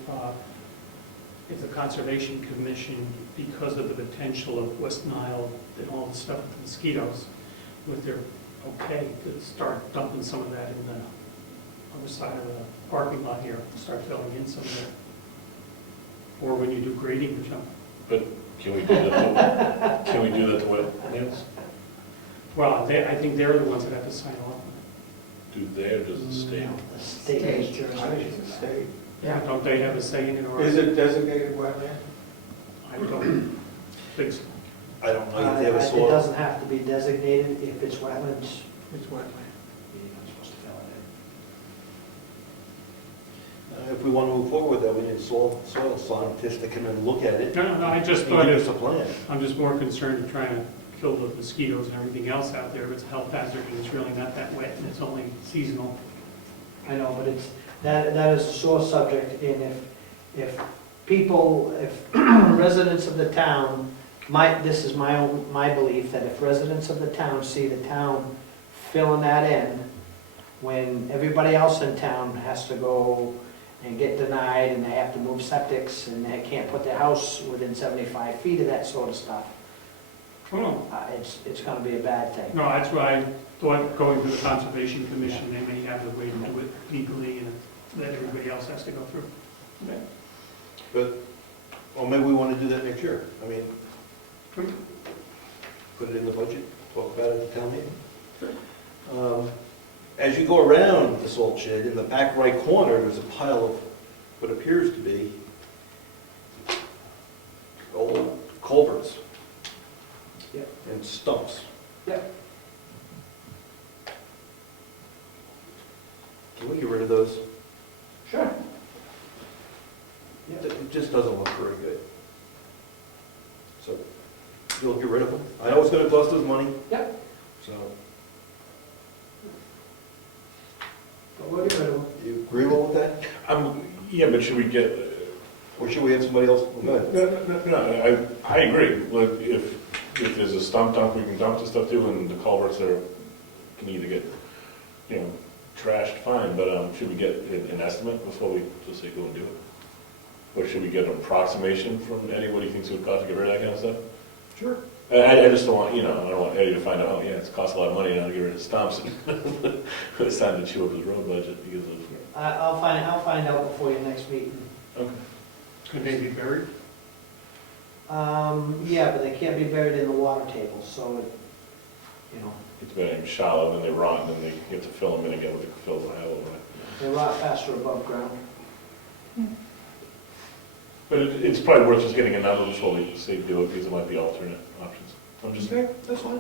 if the Conservation Commission, because of the potential of West Nile and all the stuff with the mosquitoes, would they're okay to start dumping some of that in the other side of the parking lot here, start filling in some of it? Or when you do grading or something? But can we do that, can we do that to wetlands? Well, I think they're the ones that have to sign off. do they, or does the state? The state has State. jurisdiction. Yeah. Don't they have a say in it, or? Is it designated wetland? I don't think so. I don't know if they have a It soil. doesn't have to be designated if it's wetlands. It's wetland. You're not supposed to fill it in. If we want to move forward with that, we need a soil scientist to come and look at it. No, I just And thought give it, us a plan. I'm just more concerned with trying to kill the mosquitoes and everything else out there. If it's a health hazard and it's really not that wet and it's only seasonal. I know, but it's, that is a sore subject, and if people, if residents of the town, this is my belief, that if residents of the town see the town filling that in, when everybody else in town has to go and get denied, and they have to move septics, and they can't put their house within 75 feet of that sort of stuff, Oh, it's gonna be a bad thing. no, that's why I thought going to the Conservation Commission, they may have the way to do it legally and that everybody else has to go through. But, well, maybe we want to do that next year. I mean, put it in the budget, talk about it at the town meeting. As you go around the salt shed, in the back right corner, there's a pile of what appears to be old culverts. Yep. And stumps. Yep. Can we get rid of those? Sure. It just doesn't look very good. So, you'll get rid of them? I know it's gonna cost us money. Yep. So, But we'll get rid of them. you agree with that? Yeah, but should we get, Or should we have somebody else? Go ahead. no, I agree. Look, if there's a stump dump, we can dump the stuff too, and the culverts can either get, trashed, fine, but should we get an estimate before we just say go and do it? Or should we get an approximation from Eddie, what he thinks it would cost to get rid of that kind of stuff? Sure. I just don't want, I don't want Eddie to find out, oh, yeah, it's cost a lot of money now to get rid of stumps, and it's time to chew up his road budget because of. I'll find out before your next meeting. Okay. Could they be buried? Yeah, but they can't be buried in the water table, so, It's been shallow, then they rot, and then you have to fill them in again with the fill the hell over it. they rot faster above ground. But it's probably worth just getting another before we say do it, because there might be alternate options. I'm just That's fine.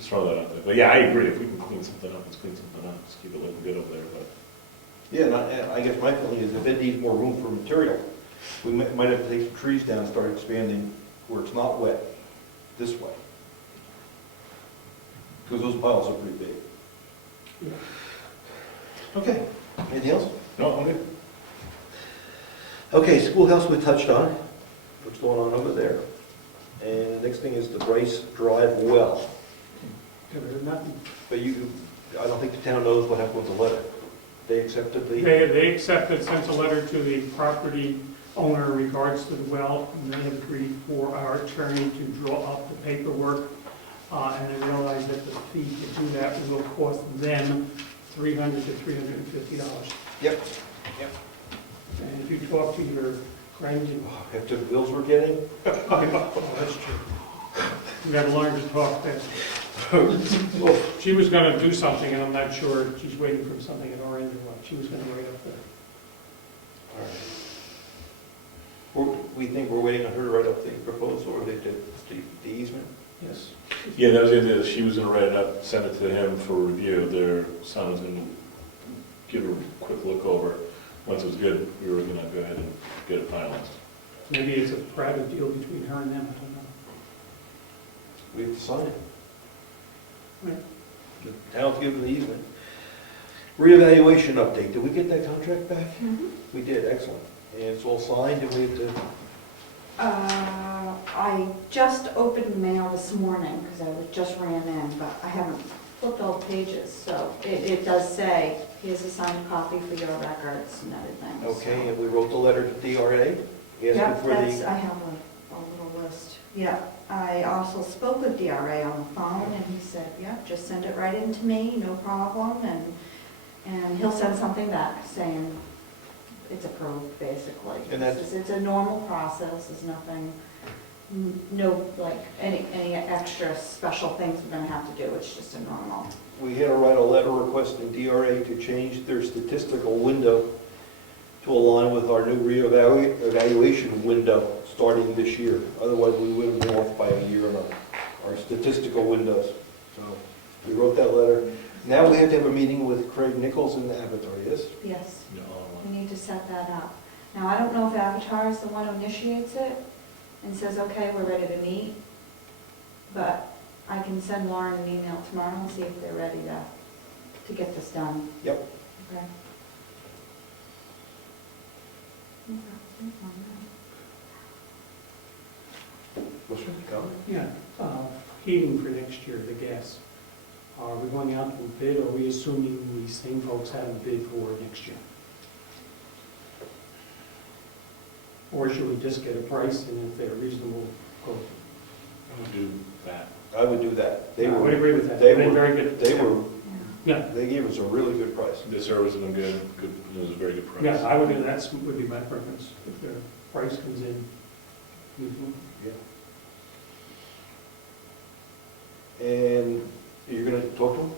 throwing that out there. But yeah, I agree, if we can clean something up, let's clean something up, just keep it looking good over there, but. Yeah, and I guess my feeling is if it needs more room for material, we might have to take some trees down and start expanding where it's not wet, this way. Because those piles are pretty big. Okay, anything else? No, I'm good. Okay, schoolhouse we touched on, what's going on over there. And the next thing is the Bryce Drive well. Ever heard nothing? But I don't think the town knows what happened with the letter. They accepted the, They accepted, sent a letter to the property owner in regards to the well, and they have agreed for our attorney to draw up the paperwork, and they realized that the fee to do that will cost them $300 to $350. yep, And if you talk to your friend, after the bills we're getting, oh, that's true. You gotta learn to talk fast. She was gonna do something, and I'm not sure, she's waiting for something at our end or what. She was gonna write up there. we think we're waiting on her to write up the proposal or the easement? Yes. Yeah, that was the idea, she was gonna write it up, send it to him for review, their son was gonna give her a quick look over. Once it was good, we were gonna go ahead and get it finalized. Maybe it's a private deal between her and them, I don't know. We have to sign it. Right. The town's given the easement. Reevaluation update, did we get that contract back? We did, excellent. And it's all signed and we have to, I just opened mail this morning, because I just ran in, but I haven't flipped all the pages, so it does say, here's a signed copy for your records and everything. so. okay, and we wrote the letter to DRA, Yeah, asking for that's, the, I have a little list. Yeah, I also spoke with DRA on the phone, and he said, yeah, just send it right in to me, no problem, and he'll send something back saying it's approved, basically. And that's- It's a normal process, there's nothing No, like, any extra special things we're gonna have to do, it's just a normal. We had to write a letter requesting DRA to change their statistical window to align with our new reevaluation window starting this year. Otherwise, we would have been off by a year on our statistical windows. So we wrote that letter. Now we have to have a meeting with Craig Nichols and Avatar, yes? Yes, No, we need to set that up. Now, I don't know if Avatar is the one who initiates it and says, okay, we're ready to meet, but I can send Lauren an email tomorrow and see if they're ready to get this done. Yep. Okay. Motion, comment? Yeah, heating for next year, the gas. Are we going out to bid, or are we assuming these same folks haven't bid for next year? Or should we just get a price, and if they're reasonable, go? I would do that. I would do that. I would agree with that. They They've been were, very good. they were, Yeah, they gave us a really good price. The service has been good, it was a very good price. yeah, I would, that's, would be my preference, if their price comes in reasonable. Yeah. And you're gonna talk to him?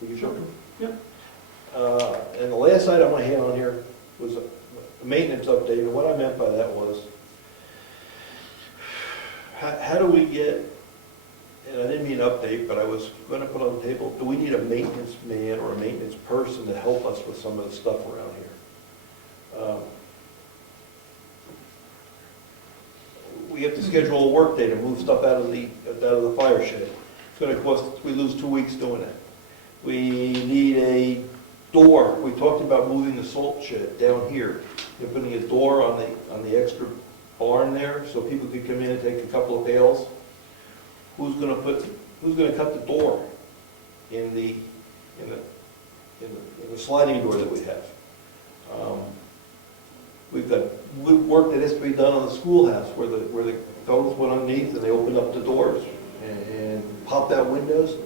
Will you talk to him? Yep. And the last item I had on here was a maintenance update, and what I meant by that was, how do we get, and I didn't mean update, but I was gonna put on the table, do we need a maintenance man or a maintenance person to help us with some of the stuff around here? We have to schedule a work day to move stuff out of the fire shed. It's gonna cost, we lose 2 weeks doing it. We need a door. We talked about moving the salt shed down here. They're putting a door on the extra barn there, so people could come in and take a couple of pails. Who's gonna cut the door in the sliding door that we have? We've got work that has to be done on the schoolhouse, where the fellows went underneath and they opened up the doors and popped out windows.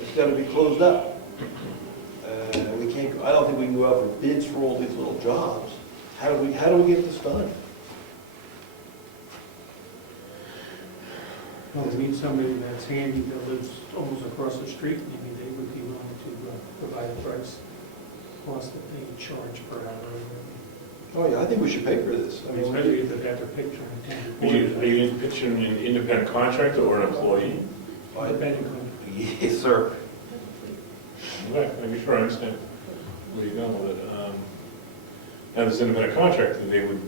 It's gotta be closed up. We can't, I don't think we can go out for bids for all these little jobs. How do we get this done? Well, we need somebody that's handy, that lives almost across the street, maybe they would be willing to provide a price, cost that they charge per hour. Oh, yeah, I think we should pay for this. I mean, Especially if they've got their picture in Are you picturing an independent contractor or an employee? Depending on, yes, sir. Okay, make sure I understand where you're going with it. Now, this independent contractor, they would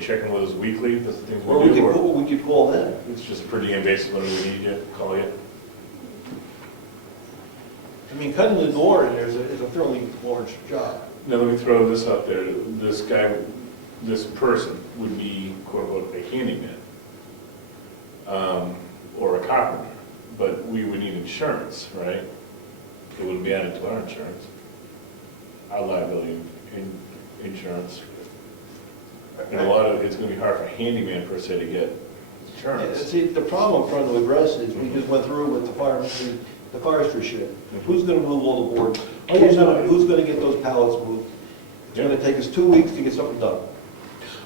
check in with us weekly, that's the things Or we do, or we could call them. it's just per diem basis, when we need you, call you? I mean, cutting the door in there is a fairly large job. Now, let me throw this out there, this guy, this person would be quote unquote a handyman, or a carpenter, but we would need insurance, right? It wouldn't be added to our insurance, our liability insurance. And a lot of, it's gonna be hard for a handyman per se to get Yeah, insurance. see, the problem I'm trying to address is, we just went through with the forestry shed. Who's gonna move all the boards? Oh, yeah, no. Who's gonna get those pallets moved? It's gonna take us 2 weeks to get something done.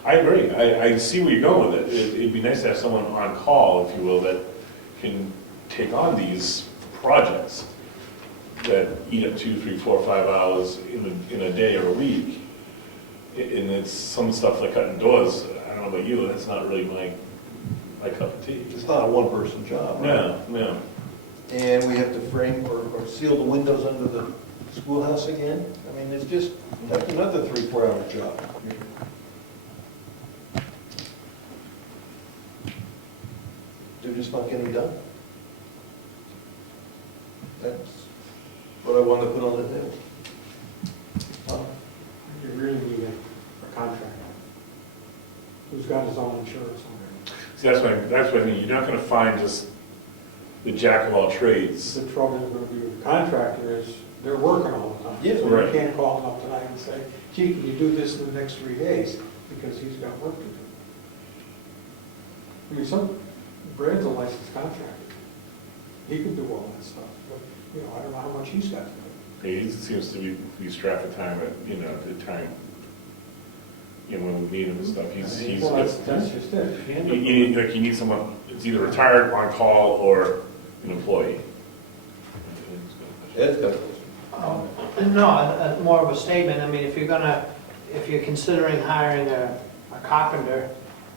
I agree, I see where you're going with it. It'd be nice to have someone on call, if you will, that can take on these projects that eat up 2, 3, 4, 5 hours in a day or a week. And it's some stuff like cutting doors, I don't know about you, that's not really my cup of tea. It's not a one-person job, right? No. And we have to frame or seal the windows under the schoolhouse again. I mean, it's just, that's another 3-4 hour job. They're just not getting done. That's what I wanted to put on the table. You really need a contractor who's got his own insurance on See, that's what I mean, you're not gonna find just the jack of all trades. it. The trouble is going to be with the contractor is they're working all the time. Yeah, So right. you can't call him up tonight and say, gee, can you do this in the next 3 days? Because he's got work to do. I mean, Brad's a licensed contractor. He can do all that stuff, but, I don't know how much he's got to do. He seems to be strapped for time, at the time. you know, when we meet him and stuff, he's Well, that's just it. you need someone, it's either retired, on call, or an employee. Ed's got it. No, more of a statement, I mean, if you're considering hiring a carpenter,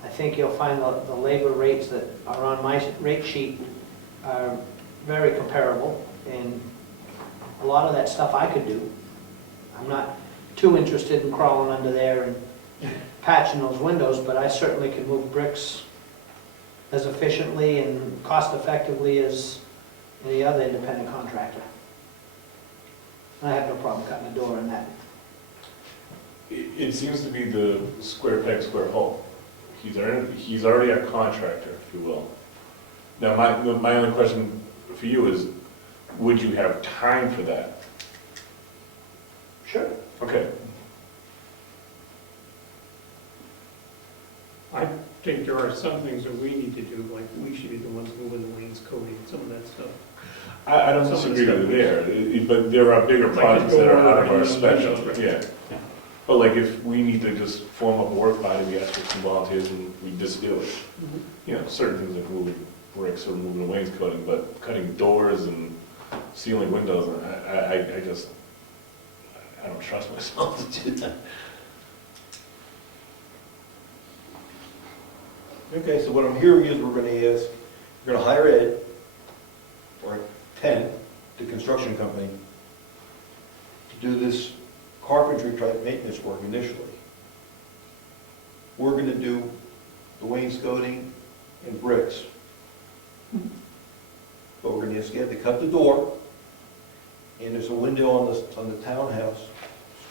I think you'll find the labor rates that are on my rate sheet are very comparable, and a lot of that stuff I could do. I'm not too interested in crawling under there and patching those windows, but I certainly can move bricks as efficiently and cost effectively as any other independent contractor. I have no problem cutting a door in that. It seems to be the square peg, square hole. He's already a contractor, if you will. Now, my only question for you is, would you have time for that? Sure. Okay. I think there are some things that we need to do, like we should be the ones moving the wainscoting, some of that stuff. I don't disagree with you there, but there are bigger Like the projects that are door out of our and the special, windows, right. yeah. But like if we need to just form up a work body, we ask for some volunteers and we just do it. You know, certain things like moving bricks or moving the wainscoting, but cutting doors and sealing windows, I don't trust myself to do that. Okay, so what I'm hearing is we're gonna ask, we're gonna hire Ed, or Ted, the construction company, to do this carpentry type maintenance work initially. We're gonna do the wainscoting and bricks. But we're gonna ask Ed to cut the door, and there's a window on the townhouse,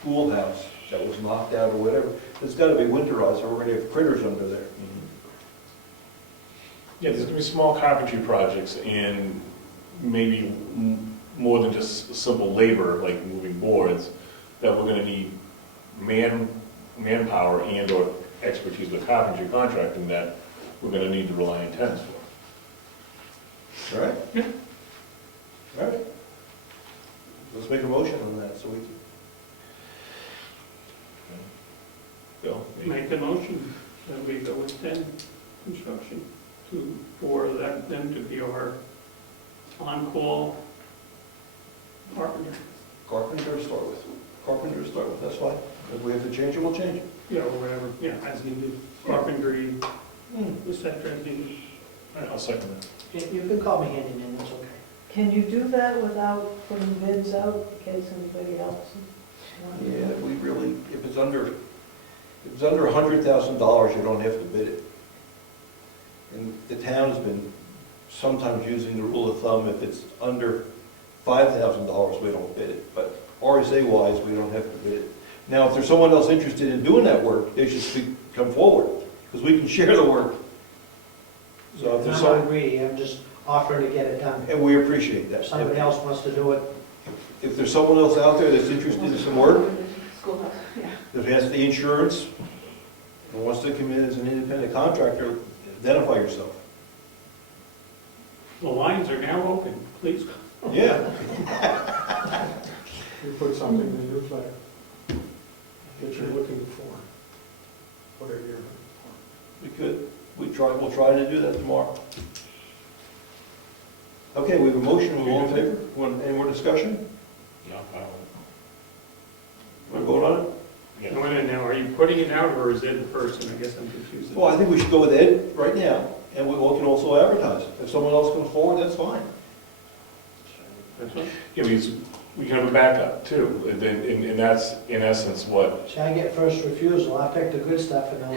schoolhouse, that was knocked out or whatever. It's gotta be winterized, or we're gonna have critters under there. Yeah, there's gonna be small carpentry projects and maybe more than just simple labor, like moving boards, that we're gonna need manpower and or expertise with carpentry contracting that we're gonna need to rely on tenants for. All right? Yeah. All right. Let's make a motion on that, so we can. Bill? Make the motion that we go with 10 construction for them to be our on-call carpenter. Carpenter to start with. Carpenter to start with, that's fine. If we have to change it, we'll change it. Yeah, or whatever, yeah, as needed, carpentry, et cetera, as needed. All right, I'll second that. You can call me handyman, that's okay. Can you do that without putting bids out in case anybody else? Yeah, we really, if it's under $100,000, you don't have to bid it. And the town has been sometimes using the rule of thumb, if it's under $5,000, we don't bid it. But RSA-wise, we don't have to bid it. Now, if there's someone else interested in doing that work, they should come forward, because we can share the work. So if I'm there's not some, greedy, I'm just offering to get it done. and we appreciate that. If somebody else wants to do it, If there's someone else out there that's interested in some work, Schoolhouse, yeah. that has the insurance, and wants to come in as an independent contractor, identify yourself. The lines are now open, please. Yeah. We put something in the newsletter that you're looking for, whatever you're looking We could, we'll try to do that tomorrow. Okay, we have a motion, we all in favor? Any more discussion? No, I Want to vote on it? don't. Now, wait a minute, now, are you putting it out, or is it the person? I guess I'm confused. Well, I think we should go with Ed right now, and we can also advertise. If someone else comes forward, that's fine. That's fine. Yeah, because we can have a backup too, and that's in essence what, see, I get first refusal, I pick the good stuff and I'll,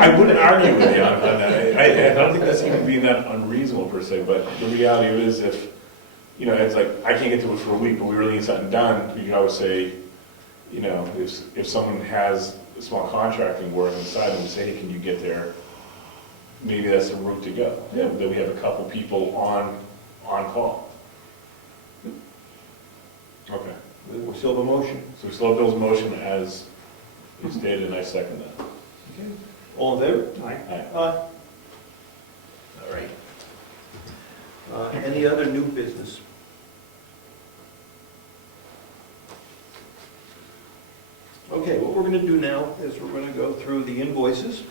I wouldn't argue with you on that. I don't think that's even being that unreasonable per se, but the reality is if, it's like, I can't get to it for a week, but we really need something done, you can always say, if someone has small contracting work inside and say, hey, can you get there? Maybe that's the route to go. Yeah. That we have a couple people on call. Okay. We still have a motion. So we still have Bill's motion as he stated, and I second that. Okay. All in favor? Aye. Aye. Aye. All right. Any other new business? Okay, we're gonna do now is we're gonna go through the invoices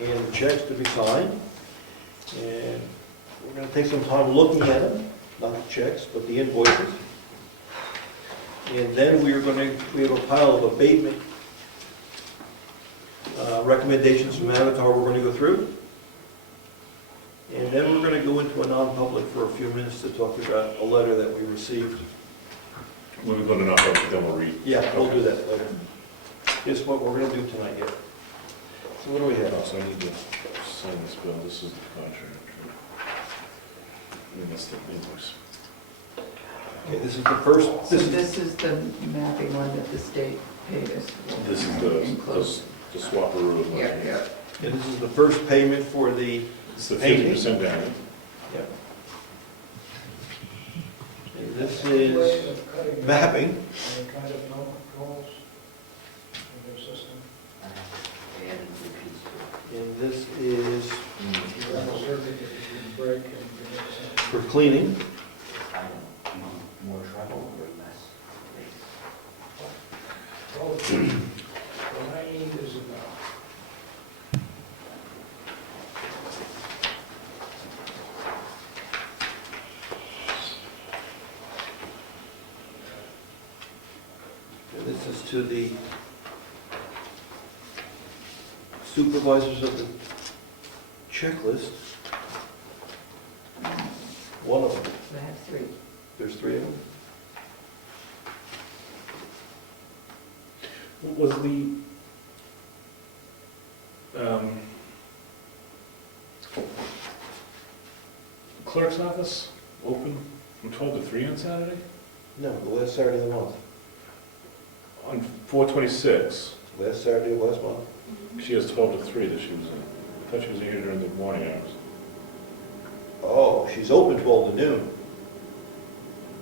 and the checks to be signed. And we're gonna take some time looking at them, not the checks, but the invoices. And then we have a pile of abatement recommendations from Avatar we're gonna go through. And then we're gonna go into a non-public for a few minutes to talk about a letter that we received. When we go to non-public, then we'll read. Yeah, we'll do that later. Here's what we're gonna do tonight, yeah. So what do we have? So I need to sign this bill, this is the contract. And that's the invoice. Okay, this is the first, So this is the mapping one that the state paid us. This is the swapperoo. Yeah, yeah. and this is the first payment for the, It's the 50% down. yeah. And this is mapping, Kind of no controls in their system. and this is You almost everything that you can break and you know, for cleaning. More trouble or less? what I need is enough. And this is to the supervisors of the checklist. One of them, I have three. there's three of them. Was the, clerk's office open from 12 to 3 on Saturday? No, the last Saturday of the month, On 4/26, last Saturday of last month. she has 12 to 3 that she was in. I thought she was here during the morning hours. Oh, she's open 12 to noon.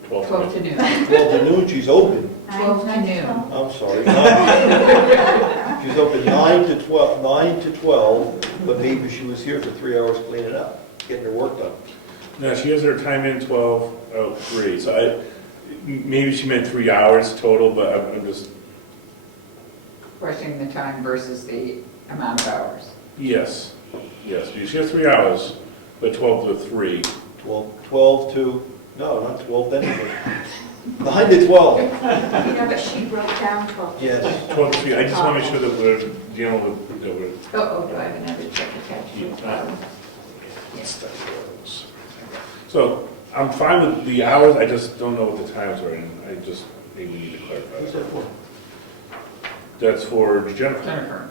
12 12 to to noon. 12 to noon, she's open. 12 to noon. I'm sorry. 9 She's open 9 to 12, 9 to 12, but maybe she was here for 3 hours cleaning up, getting her work done. No, she has her time in 12, out 3. So maybe she meant 3 hours total, but I'm just, Questioning the time versus the amount of hours. yes. She has 3 hours, but 12 to 3. 12 to, no, not 12 to anything. 9 to 12. Yeah, but she broke down 12. Yes. 12 to 3. I just want to make sure that we're dealing with, that we're. Oh, do I have another check attached to it? So I'm fine with the hours, I just don't know what the times are, and I just maybe need to clarify. Who's that for? That's for Jennifer. Jennifer.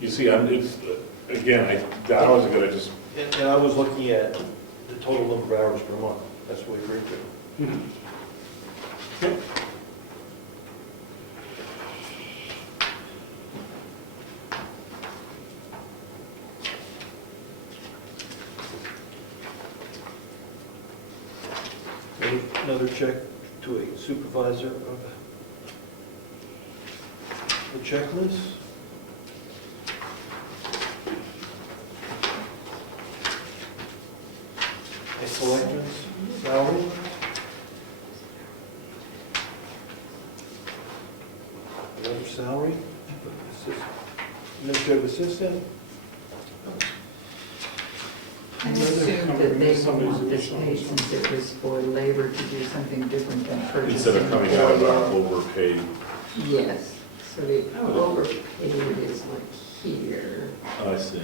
You see, it's, again, the hours are good, I just. And I was looking at the total number of hours per month. That's what we agreed to. Okay. Another check to a supervisor of the checklist. A selectman's salary. Another salary. Administrative assistant. I assumed that they would want this paid since it was for labor to do something different than purchasing. Instead of coming out of our overpaid. Yes, so the overpaid is like here. Oh, I see.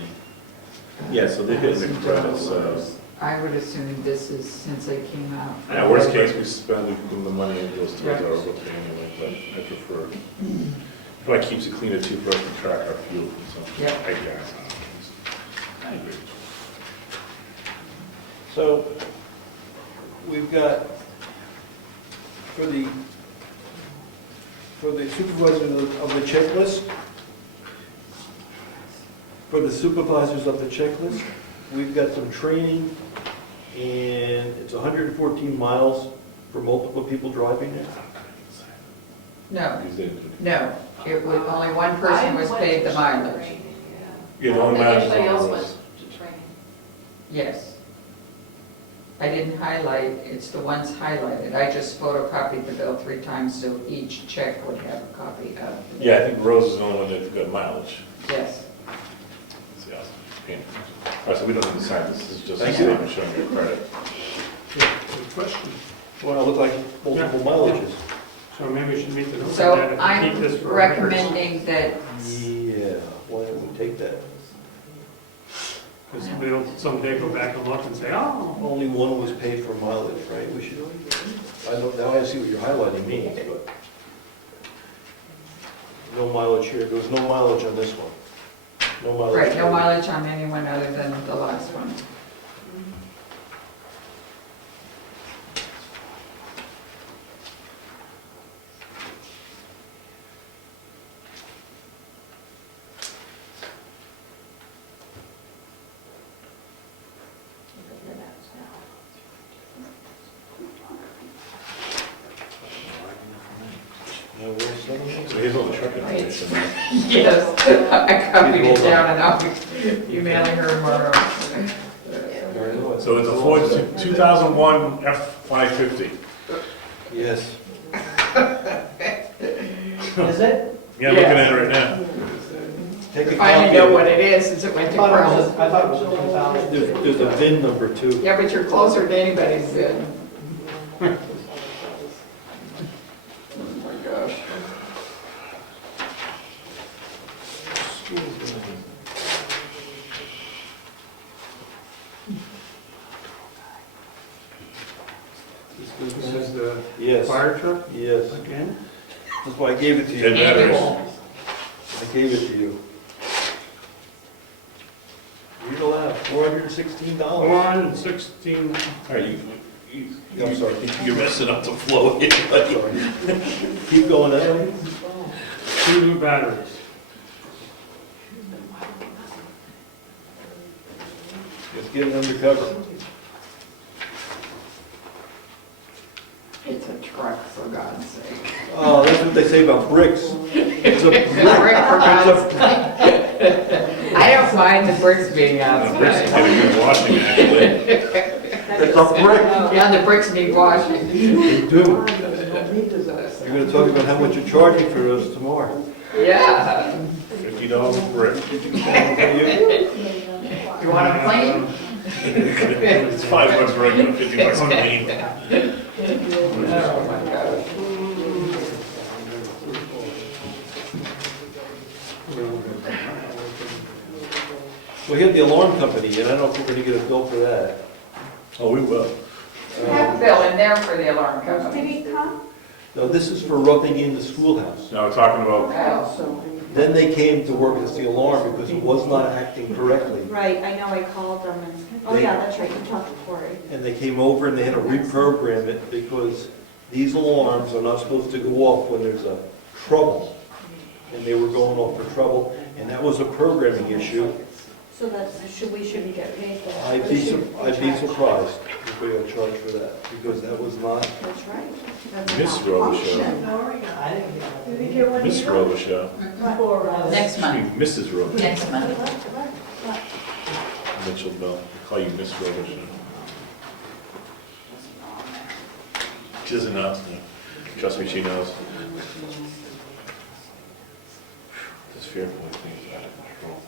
Yeah, so they're getting the credits, $1,000. I would assume this is since they came out. for Yeah, worst labor. case, we spend the money and goes towards our overpay anyway, but I prefer. Probably keeps it cleaner too for us to track our fuel, so. Yep. I guess. I agree. So we've got, for the supervisors of the checklist, we've got some training, and it's 114 miles for multiple people driving it. No, Because they- no, it was, only one person was paid the mileage. Yeah, the only matter is Everybody else on went those. Yes. I didn't highlight, it's the ones highlighted. I just photocopied the bill 3 times, so each check would have a copy of it. Yeah, I think Rose is the only one that's got mileage. Yes. See, I was paying. All right, so we don't need to sign this, this is just a Thank you. statement showing your credit. Good question. Well, it looked like multiple mileages. So maybe we should meet the. So keep I'm this for records. recommending that, Yeah, why don't we take that? Because we'll someday go back and look and say, oh, Only one was paid for mileage, right? We should, I know, now I see what you're highlighting means, but no mileage here, there was no mileage on this one. No mileage. right, no here. mileage on anyone other than the last one. No, we're seven. So here's all the truck information. Yes, I copied it down and I'll be emailing her tomorrow. So it's a Ford 2001 F-550. Yes. Is it? Yeah, I'm looking at it right now. Take a Finally copy know of what it. it is, since it went I to thought it was, Pearl. I thought it was a 2000. There's a VIN number too. Yeah, but you're closer than anybody's been. Oh my gosh. this is the Yes, fire truck yes. again? That's why I gave it to Ten you. batteries. I gave it to you. Read aloud, $416. 116, All right, I'm sorry. you're messing up the flow here, buddy. Sorry. Keep going that way. 2 new batteries. Let's get it undercover. It's a truck, for God's sake. Oh, that's what they say about bricks. It's a brick. It's a brick, for God's It's a- sake. I don't mind the bricks being Bricks outside. need a good washing, actually. It's a brick. Yeah, the bricks need washing. They do. You're gonna talk about how much you're charging for those tomorrow. Yeah. $50 a brick. You want them clean? It's $5 regular, $50 clean. Oh my gosh. We hit the alarm company, and I don't know if we're gonna get a bill for that. Oh, we will. I have a bill in there for the alarm Did company. he come? No, this is for roughing in the schoolhouse. Now, we're talking about, Oh, Then they came to work as the alarm because it was not acting correctly. Right, I know, I called them and, oh yeah, that's right, you talked to Cory. And they came over and they had to reprogram it because these alarms are not supposed to go off when there's a trouble. And they were going off for trouble, and that was a programming issue. So that's, should we get paid for that? I'd be surprised if we got charged for that, because that was not, That's right. That's Miss not Robichaud. function. I didn't get it. Did we get one Miss here? Robichaud. next month, Excuse me, Mrs. Robichaud. next month. Mitchell Bell, I call you Miss Robichaud. She doesn't know. Trust me, she knows. This fearful thing is out of control.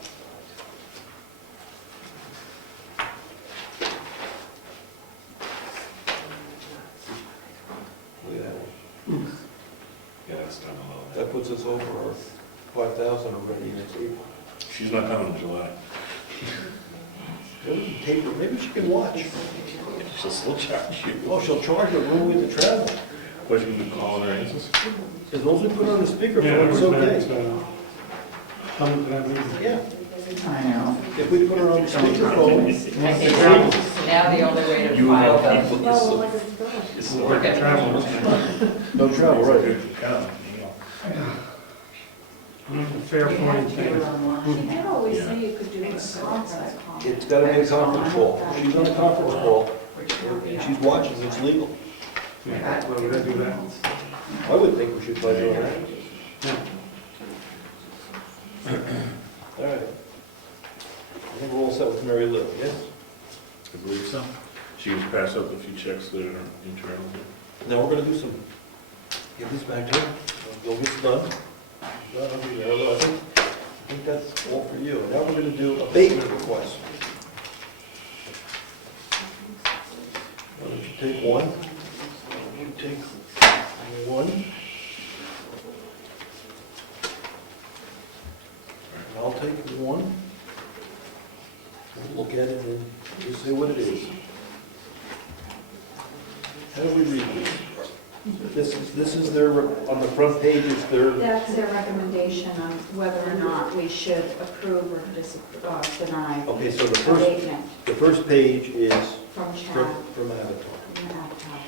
look at that one. Yeah, that's done a little. That puts us over our 5,000 already next April. She's not coming in July. Maybe she can watch. She'll still charge you. Oh, she'll charge a room with the travel. What, you been calling her answers? As long as we put her on the speakerphone, Yeah, it's we're okay. coming to that meeting. Yeah, I know. if we put her on the speakerphone, I think now the only way to You file of all them. people, Well, it's like it's going. it's We'll work at travel. no travel, right? Good count, you know. Fair point, She thing. did always say you could do a contact call. It's gotta be a conference call. If she's on a conference call, and she's watching, it's legal. Yeah, well, we gotta do that. I would think we should try doing that. Yeah. All right. I think we're all set with Mary Lou, yes? so. She was passed up a few checks that are internal. Now we're gonna do some, give this back to him, go get it done. I think that's all for you. Now we're gonna do abatement requests. Why don't you take one? Why don't you take one? And I'll take one. We'll look at it and just see what it is. How do we read this? This is their, on the front page, it's their, That's their recommendation on whether or not we should approve or deny okay, so abatement the first page is from Chad. from Avatar. From Avatar.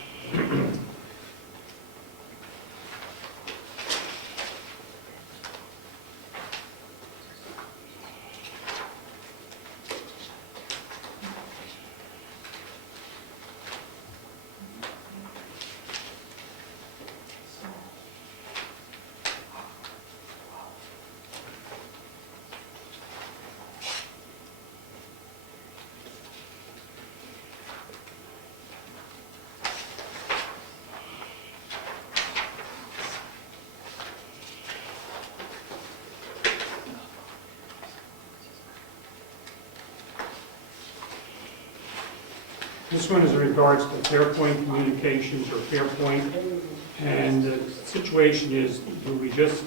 This one is in regards to Fairpoint Communications or Fairpoint, and the situation is, do we just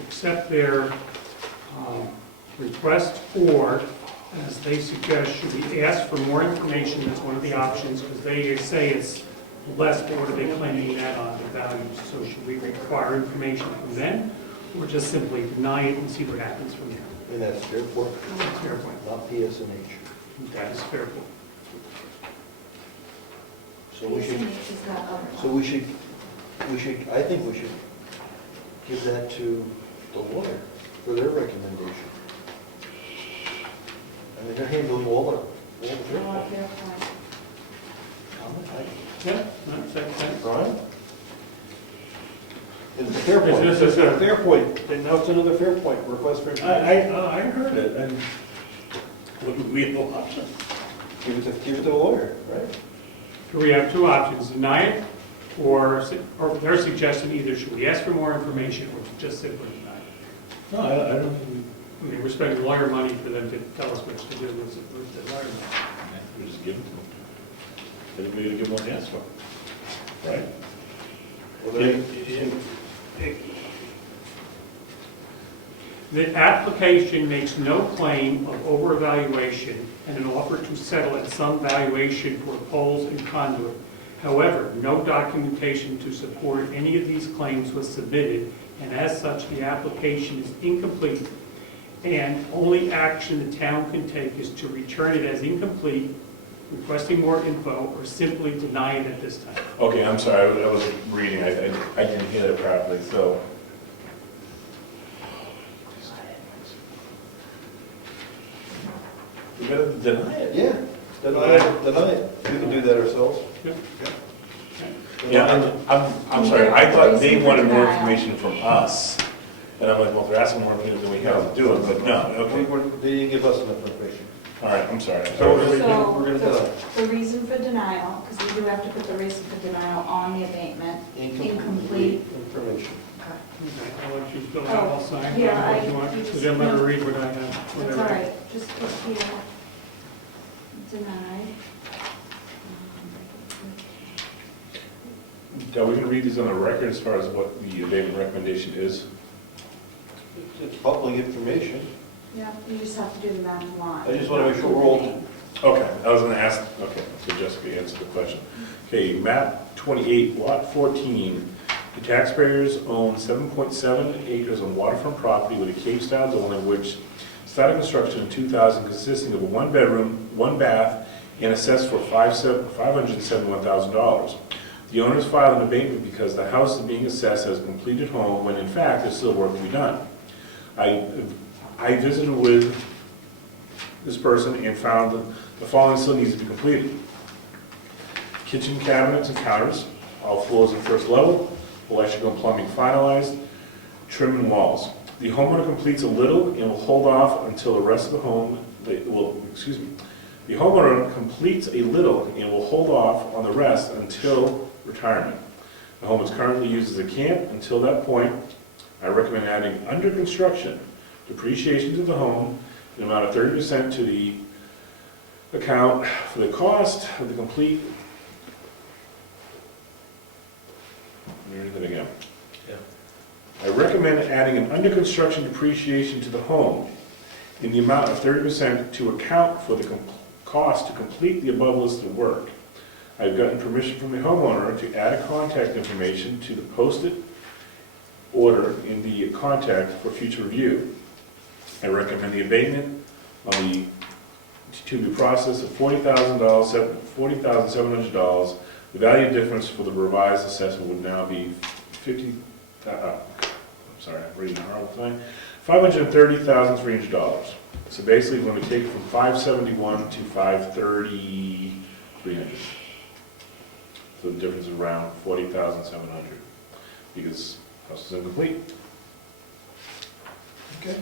accept their request, or, as they suggest, should we ask for more information? That's one of the options, because they say it's less, but what are they claiming that on the values? So should we require information from them, or just simply deny it and see what happens from there? And that's Fairpoint, That's Fairpoint. not PSNH. That is Fairpoint. So we should, Is that other so we should, I think we should give that to the lawyer for their recommendation. I mean, they're handling all the one? Fairpoint. Fairpoint. Yeah, that's Brian? It's Fairpoint, Is this it's a Fairpoint, and now it's another Fairpoint request for information. I heard it, and we have no option. Give it to the lawyer, right? So we have two options, deny it, or they're suggesting either should we ask for more information or just simply deny it. No, I don't, I mean, we're spending lawyer money for them to tell us what to do with the lawyer money. We just give it to them. Everybody to give them what they ask for. Right? Well, they- The application makes no claim of overvaluation and an offer to settle at some valuation for poles and conduit. However, no documentation to support any of these claims was submitted, and as such, the application is incomplete, and only action the town can take is to return it as incomplete, requesting more info, or simply deny it at this time. Okay, I'm sorry, I was reading, I didn't hear that properly, so. We gotta deny it. Yeah, deny it. We can do that ourselves. Yeah, I'm sorry, I thought they wanted more information from us. And I'm like, well, if they're asking more information than we have to do it, but no, okay. They didn't give us enough information. All right, I'm sorry. So we're gonna So, deny. the reason for denial, because we do have to put the reason for denial on the abatement, incomplete. Information. Okay, I'll let you fill out all signed. Yeah, If you want, you so just- then let her no. read what I have. That's whatever. all right, just put here, denied. Are we gonna read these on the record as far as what the abatement recommendation is? It's public information. Yeah, you just have to do the math line. I just wanna make sure we're all, Okay, I was gonna ask, okay, so Jessica answered the question. Okay, map 28, lot 14. The taxpayers own 7.7 acres of waterfront property with a cave-style dwelling which started construction in 2000 consisting of a one-bedroom, one bath, and assessed for $571,000. The owners filed an abatement because the house is being assessed as a completed home when in fact there's still work to be done. I visited with this person and found that the following still needs to be completed. Kitchen cabinets and counters, all floors and first level, electrical and plumbing finalized, trim and walls. The homeowner completes a little and will hold off until the rest of the home, The homeowner completes a little and will hold off on the rest until retirement. The home is currently used as a camp. Until that point, I recommend adding under construction depreciation to the home in an amount of 30% to the account for the cost of the complete. Let me read that again. I recommend adding an under construction depreciation to the home in the amount of 30% to account for the cost to complete the above listed work. I've gotten permission from the homeowner to add contact information to the posted order in the contact for future review. I recommend the abatement on the to be processed of $40,700. The value difference for the revised assessment would now be $530,300. So basically, when we take it from 571 to 530, 300. So the difference is around 40,700 because the house is incomplete. Okay.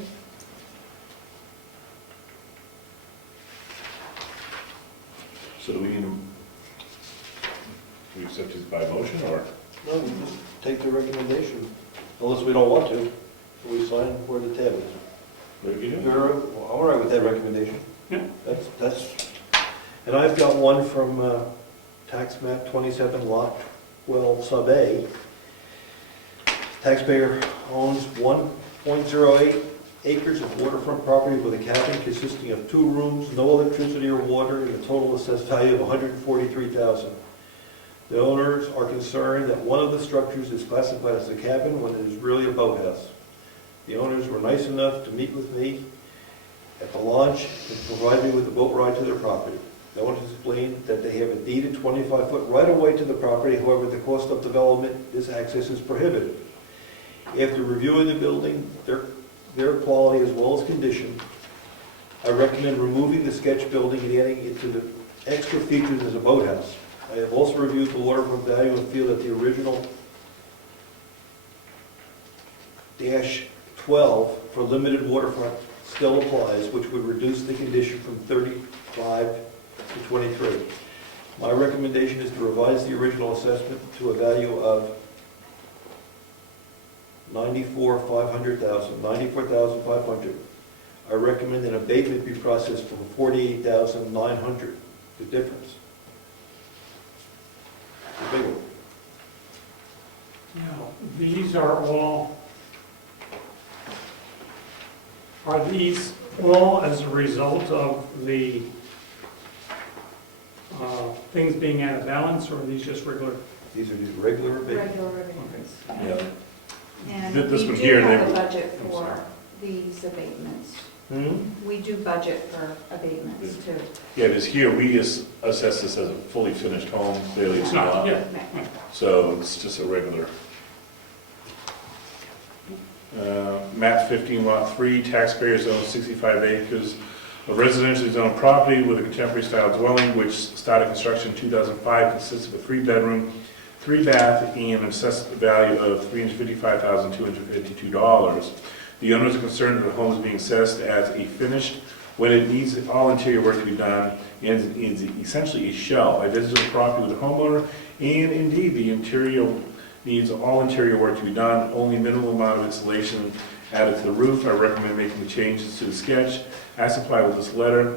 So do we need to, we accept this by motion or? No, we just take the recommendation, unless we don't want to. We sign where the tab is. What do you do? You're all right with that recommendation? Yeah. That's, and I've got one from tax map 27 lot 12 sub A. Taxpayer owns 1.08 acres of waterfront property with a cabin consisting of 2 rooms, no electricity or water, and a total assessed value of $143,000. The owners are concerned that one of the structures is classified as a cabin when it is really a boathouse. The owners were nice enough to meet with me at the launch and provide me with a boat ride to their property. The owners explained that they have a deeded 25-foot right-of-way to the property. However, the cost of development, this access is prohibited. After reviewing the building, their quality as well as condition, I recommend removing the sketch building and adding it to the extra features as a boathouse. I have also reviewed the waterfront value and feel that the original -12 for limited waterfront still applies, which would reduce the condition from 35 to 23. My recommendation is to revise the original assessment to a value of $94,500. I recommend an abatement be processed for $48,900. The difference. The big one. Now, these are these all as a result of the things being out of balance, or are these just regular? These are just regular abatements. Regular abatements. Yeah. And This we one do here, have a they- budget I'm for sorry. these abatements. Hmm? We do budget for abatements too. Yeah, because here we assess this as a fully finished home, clearly it's It's not, not. yeah. So it's just a regular. Map 15 lot 3, taxpayers own 65 acres of residentially zoned property with a contemporary style dwelling which started construction in 2005, consists of a 3-bedroom, 3-bath, and an assessed value of $355,252. The owners are concerned that the home is being assessed as a finished when it needs all interior work to be done and is essentially a shell. I visited the property with the homeowner, and indeed the interior needs all interior work to be done, only minimal amount of insulation added to the roof. I recommend making the changes to the sketch as supplied with this letter,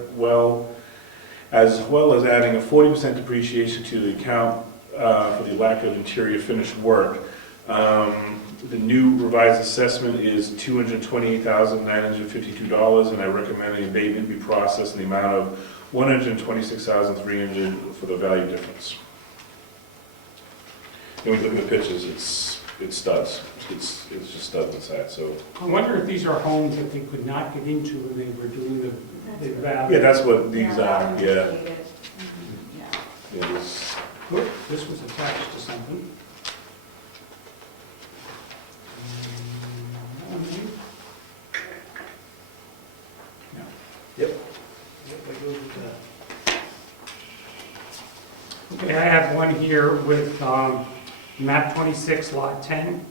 as well as adding a 40% depreciation to the account for the lack of interior finished work. The new revised assessment is $228,952, and I recommend the abatement be processed in the amount of $126,300 for the value difference. And when you look at the pictures, it's studs. It's just studs inside, so. I wonder if these are homes that they could not get into when they were doing the valve. Yeah, that's what these are, that one's yeah. dated. Yeah. Yeah, this- Look, this was attached to something. Yep. Yep, that goes with that. Okay, I have one here with map 26, lot 10.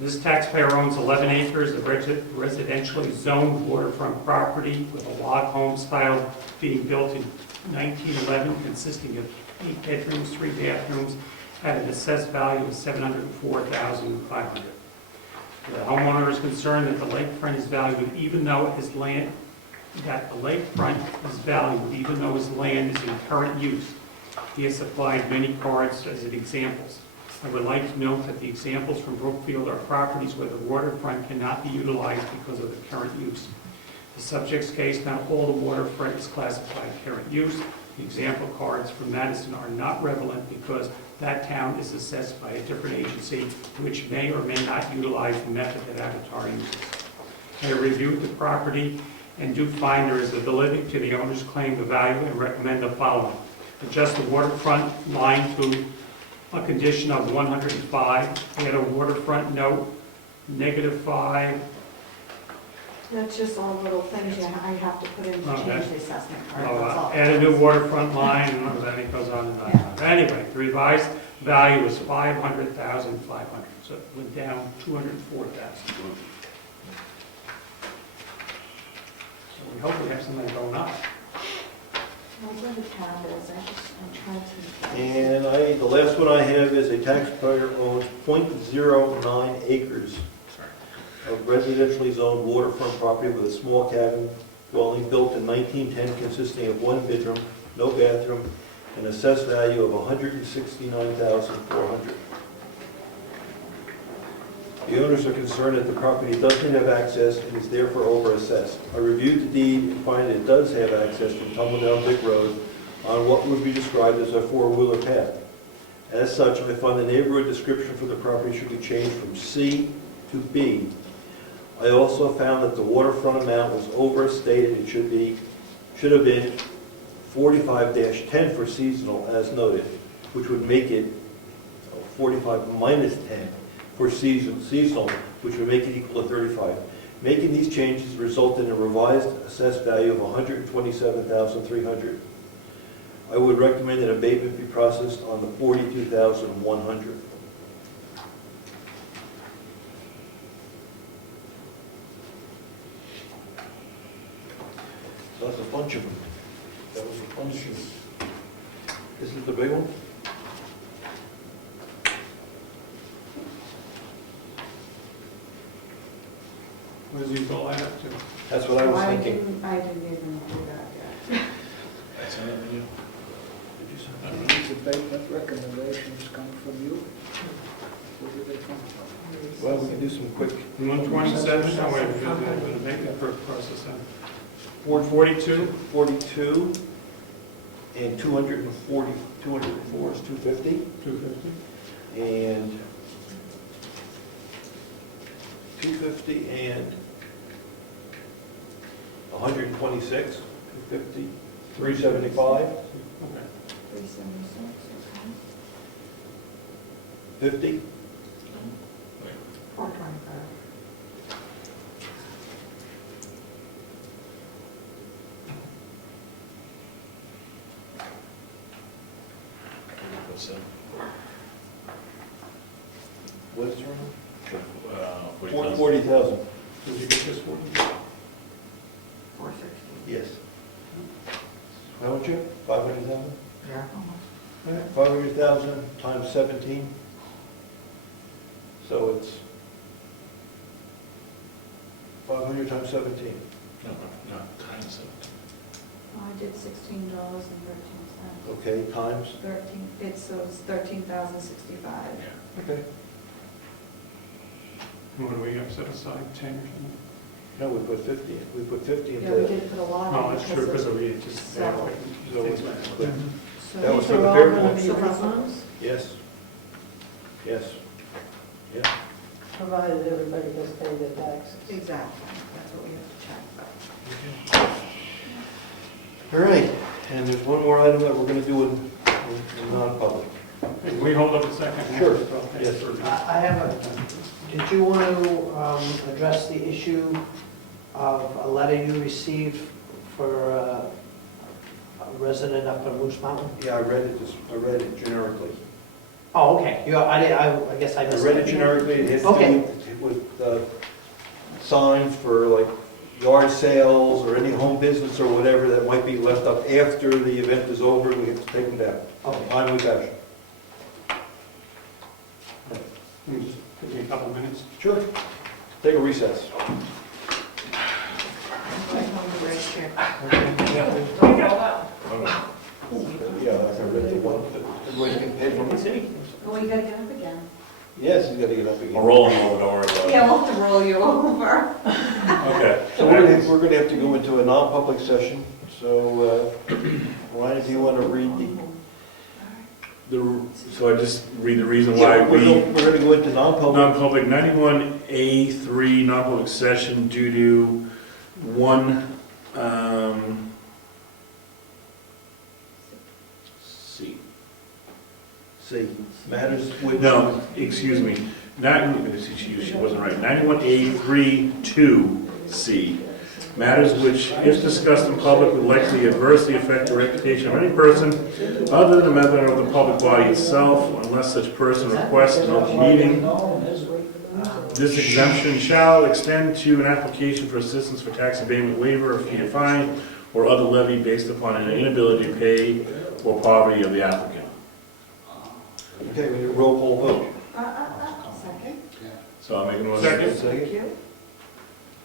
This taxpayer owns 11 acres of residentially zoned waterfront property with a log home style being built in 1911, consisting of 8 bedrooms, 3 bathrooms, at an assessed value of $704,500. The homeowner is concerned that the lakefront is valued even though his land, his land is in current use. He has supplied many cards as examples. I would like to note that the examples from Brookfield are properties where the waterfront cannot be utilized because of the current use. The subject's case, not all the waterfront is classified current use. The example cards from Madison are not relevant because that town is assessed by a different agency which may or may not utilize the method that Avatar uses. I reviewed the property and do find there is a validity to the owner's claim to value and recommend the following. Adjust the waterfront line to a condition of 105, add a waterfront note, -5. That's just all little things I have to put in to Okay. change the assessment card, that's all. Add a new waterfront line, and then it goes on and on. Anyway, the revised value is $500,500, so it went down $204,000. So we hope we have something going up. Where the tab is, I'm trying to. And the last one I have is a taxpayer owns .09 acres of residentially zoned waterfront property with a small cabin dwelling built in 1910 consisting of 1 bedroom, no bathroom, an assessed value of $169,400. The owners are concerned that the property doesn't have access and is therefore overassessed. I reviewed the deed and find it does have access from Tumbledown Big Road on what would be described as a 4-wheeler path. As such, I find the neighborhood description for the property should be changed from C to B. I also found that the waterfront amount was overstated. It should have been 45-10 for seasonal as noted, which would make it 45 minus 10 for seasonal, which would make it equal to 35. Making these changes result in a revised assessed value of $127,300. I would recommend an abatement be processed on the $42,100. So that's a bunch of them. That was a bunch of them. This is the big one? What does these all add up to? That's what I was thinking. I didn't even do that yet. That's it, you. Did you say? These abatement recommendations come from you? Where did they come from? Well, we can do some quick. 127, no, wait, we're going to make that process then. 442, 42 and 240, 204 is 250. 250. And 250 and 126, 250, 375, Okay. 376, okay. 50, 425. What's that? what's wrong? 40,000. 40,000. Did you get this 40? 460. Yes. How much you? 500,000? Yeah. 500,000 times 17. So it's 500 times 17. No, not times it. I did $16.13. Okay, times. 13, so it's 13,065. Yeah. Okay. What do we have set aside, 10 or something? No, we put 50. We put 50 into Yeah, we that. did put a lot No, on that's true, because of. we just. So- So it's- but So That was These for the are all fair going one. to be refunds, Yes. Yes. Yeah. provided everybody has paid their taxes. Exactly, that's what we have to check. All right, and there's one more item that we're going to do in non-public. Hey, can we hold up a second? Sure. Okay, Yes. for- I have did you want to address the issue of a letter you received for a resident up in Moose Mountain? Yeah, I read it generically. Oh, okay, I guess I I missed read it. it generically, it has to Okay. do signs for like yard sales or any home business or whatever that might be left up after the event is over, we have to take them down. Okay. Timely fashion. Can you just give me a couple minutes? Sure. Take a recess. Yeah, I read the one, everybody's getting paid from the city. Oh, you gotta get up again. Yes, you gotta get up again. I'll roll them over, don't worry about it. Yeah, we'll have to roll you over. Okay. So we're gonna have to go into a non-public session, so, Ryan, if you wanna read So I just read the reason the. why Yeah, we're we, gonna go into non-public. non-public 91A3, non-public session due to one, C. See, matters which. No, excuse me, she wasn't right, 91A32C. Matters which, if discussed in public, would likely adversely affect the reputation of any person other than a member of the public body itself, unless such person requests an open meeting. This exemption shall extend to an application for assistance for tax abatement waiver or fee or fine or other levy based upon an inability to pay or poverty of the applicant. Okay, we need a roll call vote. Second. So I'll make a motion. Second. Second.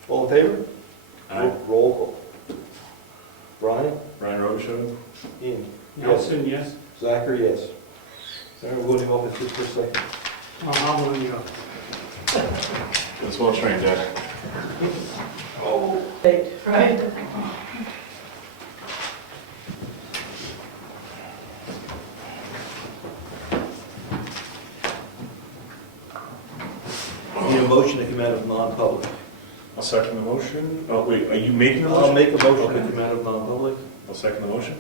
All in favor? Aye. Roll call. Brian? Brian Robichaud? Ian? Nelson, yes? Zachary, yes. Sorry, we're voting off just for a second. I'll let you go. That's well trained, Dad. Right? Need a motion to come out of non-public. I'll second the motion. Oh, wait, are you making the I'll motion? make a motion Okay. to come out of non-public. I'll second the motion.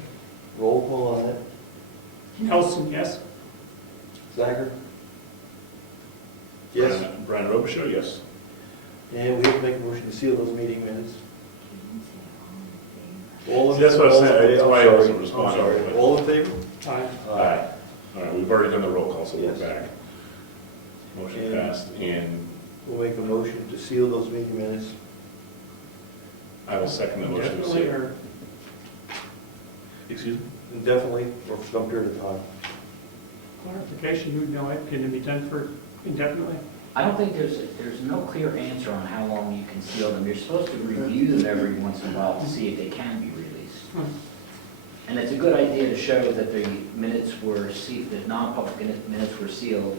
Roll call on it. Nelson, yes? Zachary? Yes. Brian Robichaud, yes. And we have to make a motion to seal those meeting minutes. All in- That's what I all in said. favor? That's why I I'm sorry. wasn't responding. I'm sorry. All in favor? Aye. Aye. All right, we've already done the roll call, so we're Yes. back. Motion And- passed, and We'll make a motion to seal those meeting minutes. I will second the motion to Definitely, seal. or Excuse me? Indefinitely or for some period of time. clarification, you know, it can it be done for indefinitely? I don't think there's no clear answer on how long you can seal them. You're supposed to review them every once in a while to see if they can be released. And it's a good idea to show that the minutes were sealed, the non-public minutes were sealed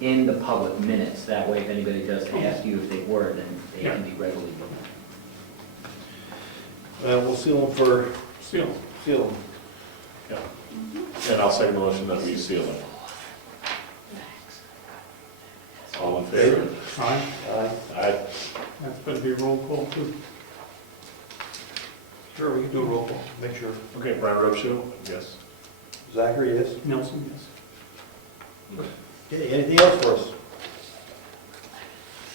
in the public minutes. That way, if anybody does ask you if they were, then they can be readily removed. We'll seal them for, Still, seal them. And I'll second the motion that we seal them. All in favor? aye, Aye. Aye. that's going to be roll call too. Sure, we can do a roll call, make sure. Okay, Brian Robichaud, yes. Zachary, yes? Nelson, yes? Okay, anything else for us?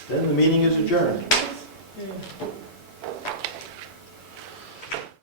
Then the meeting is adjourned.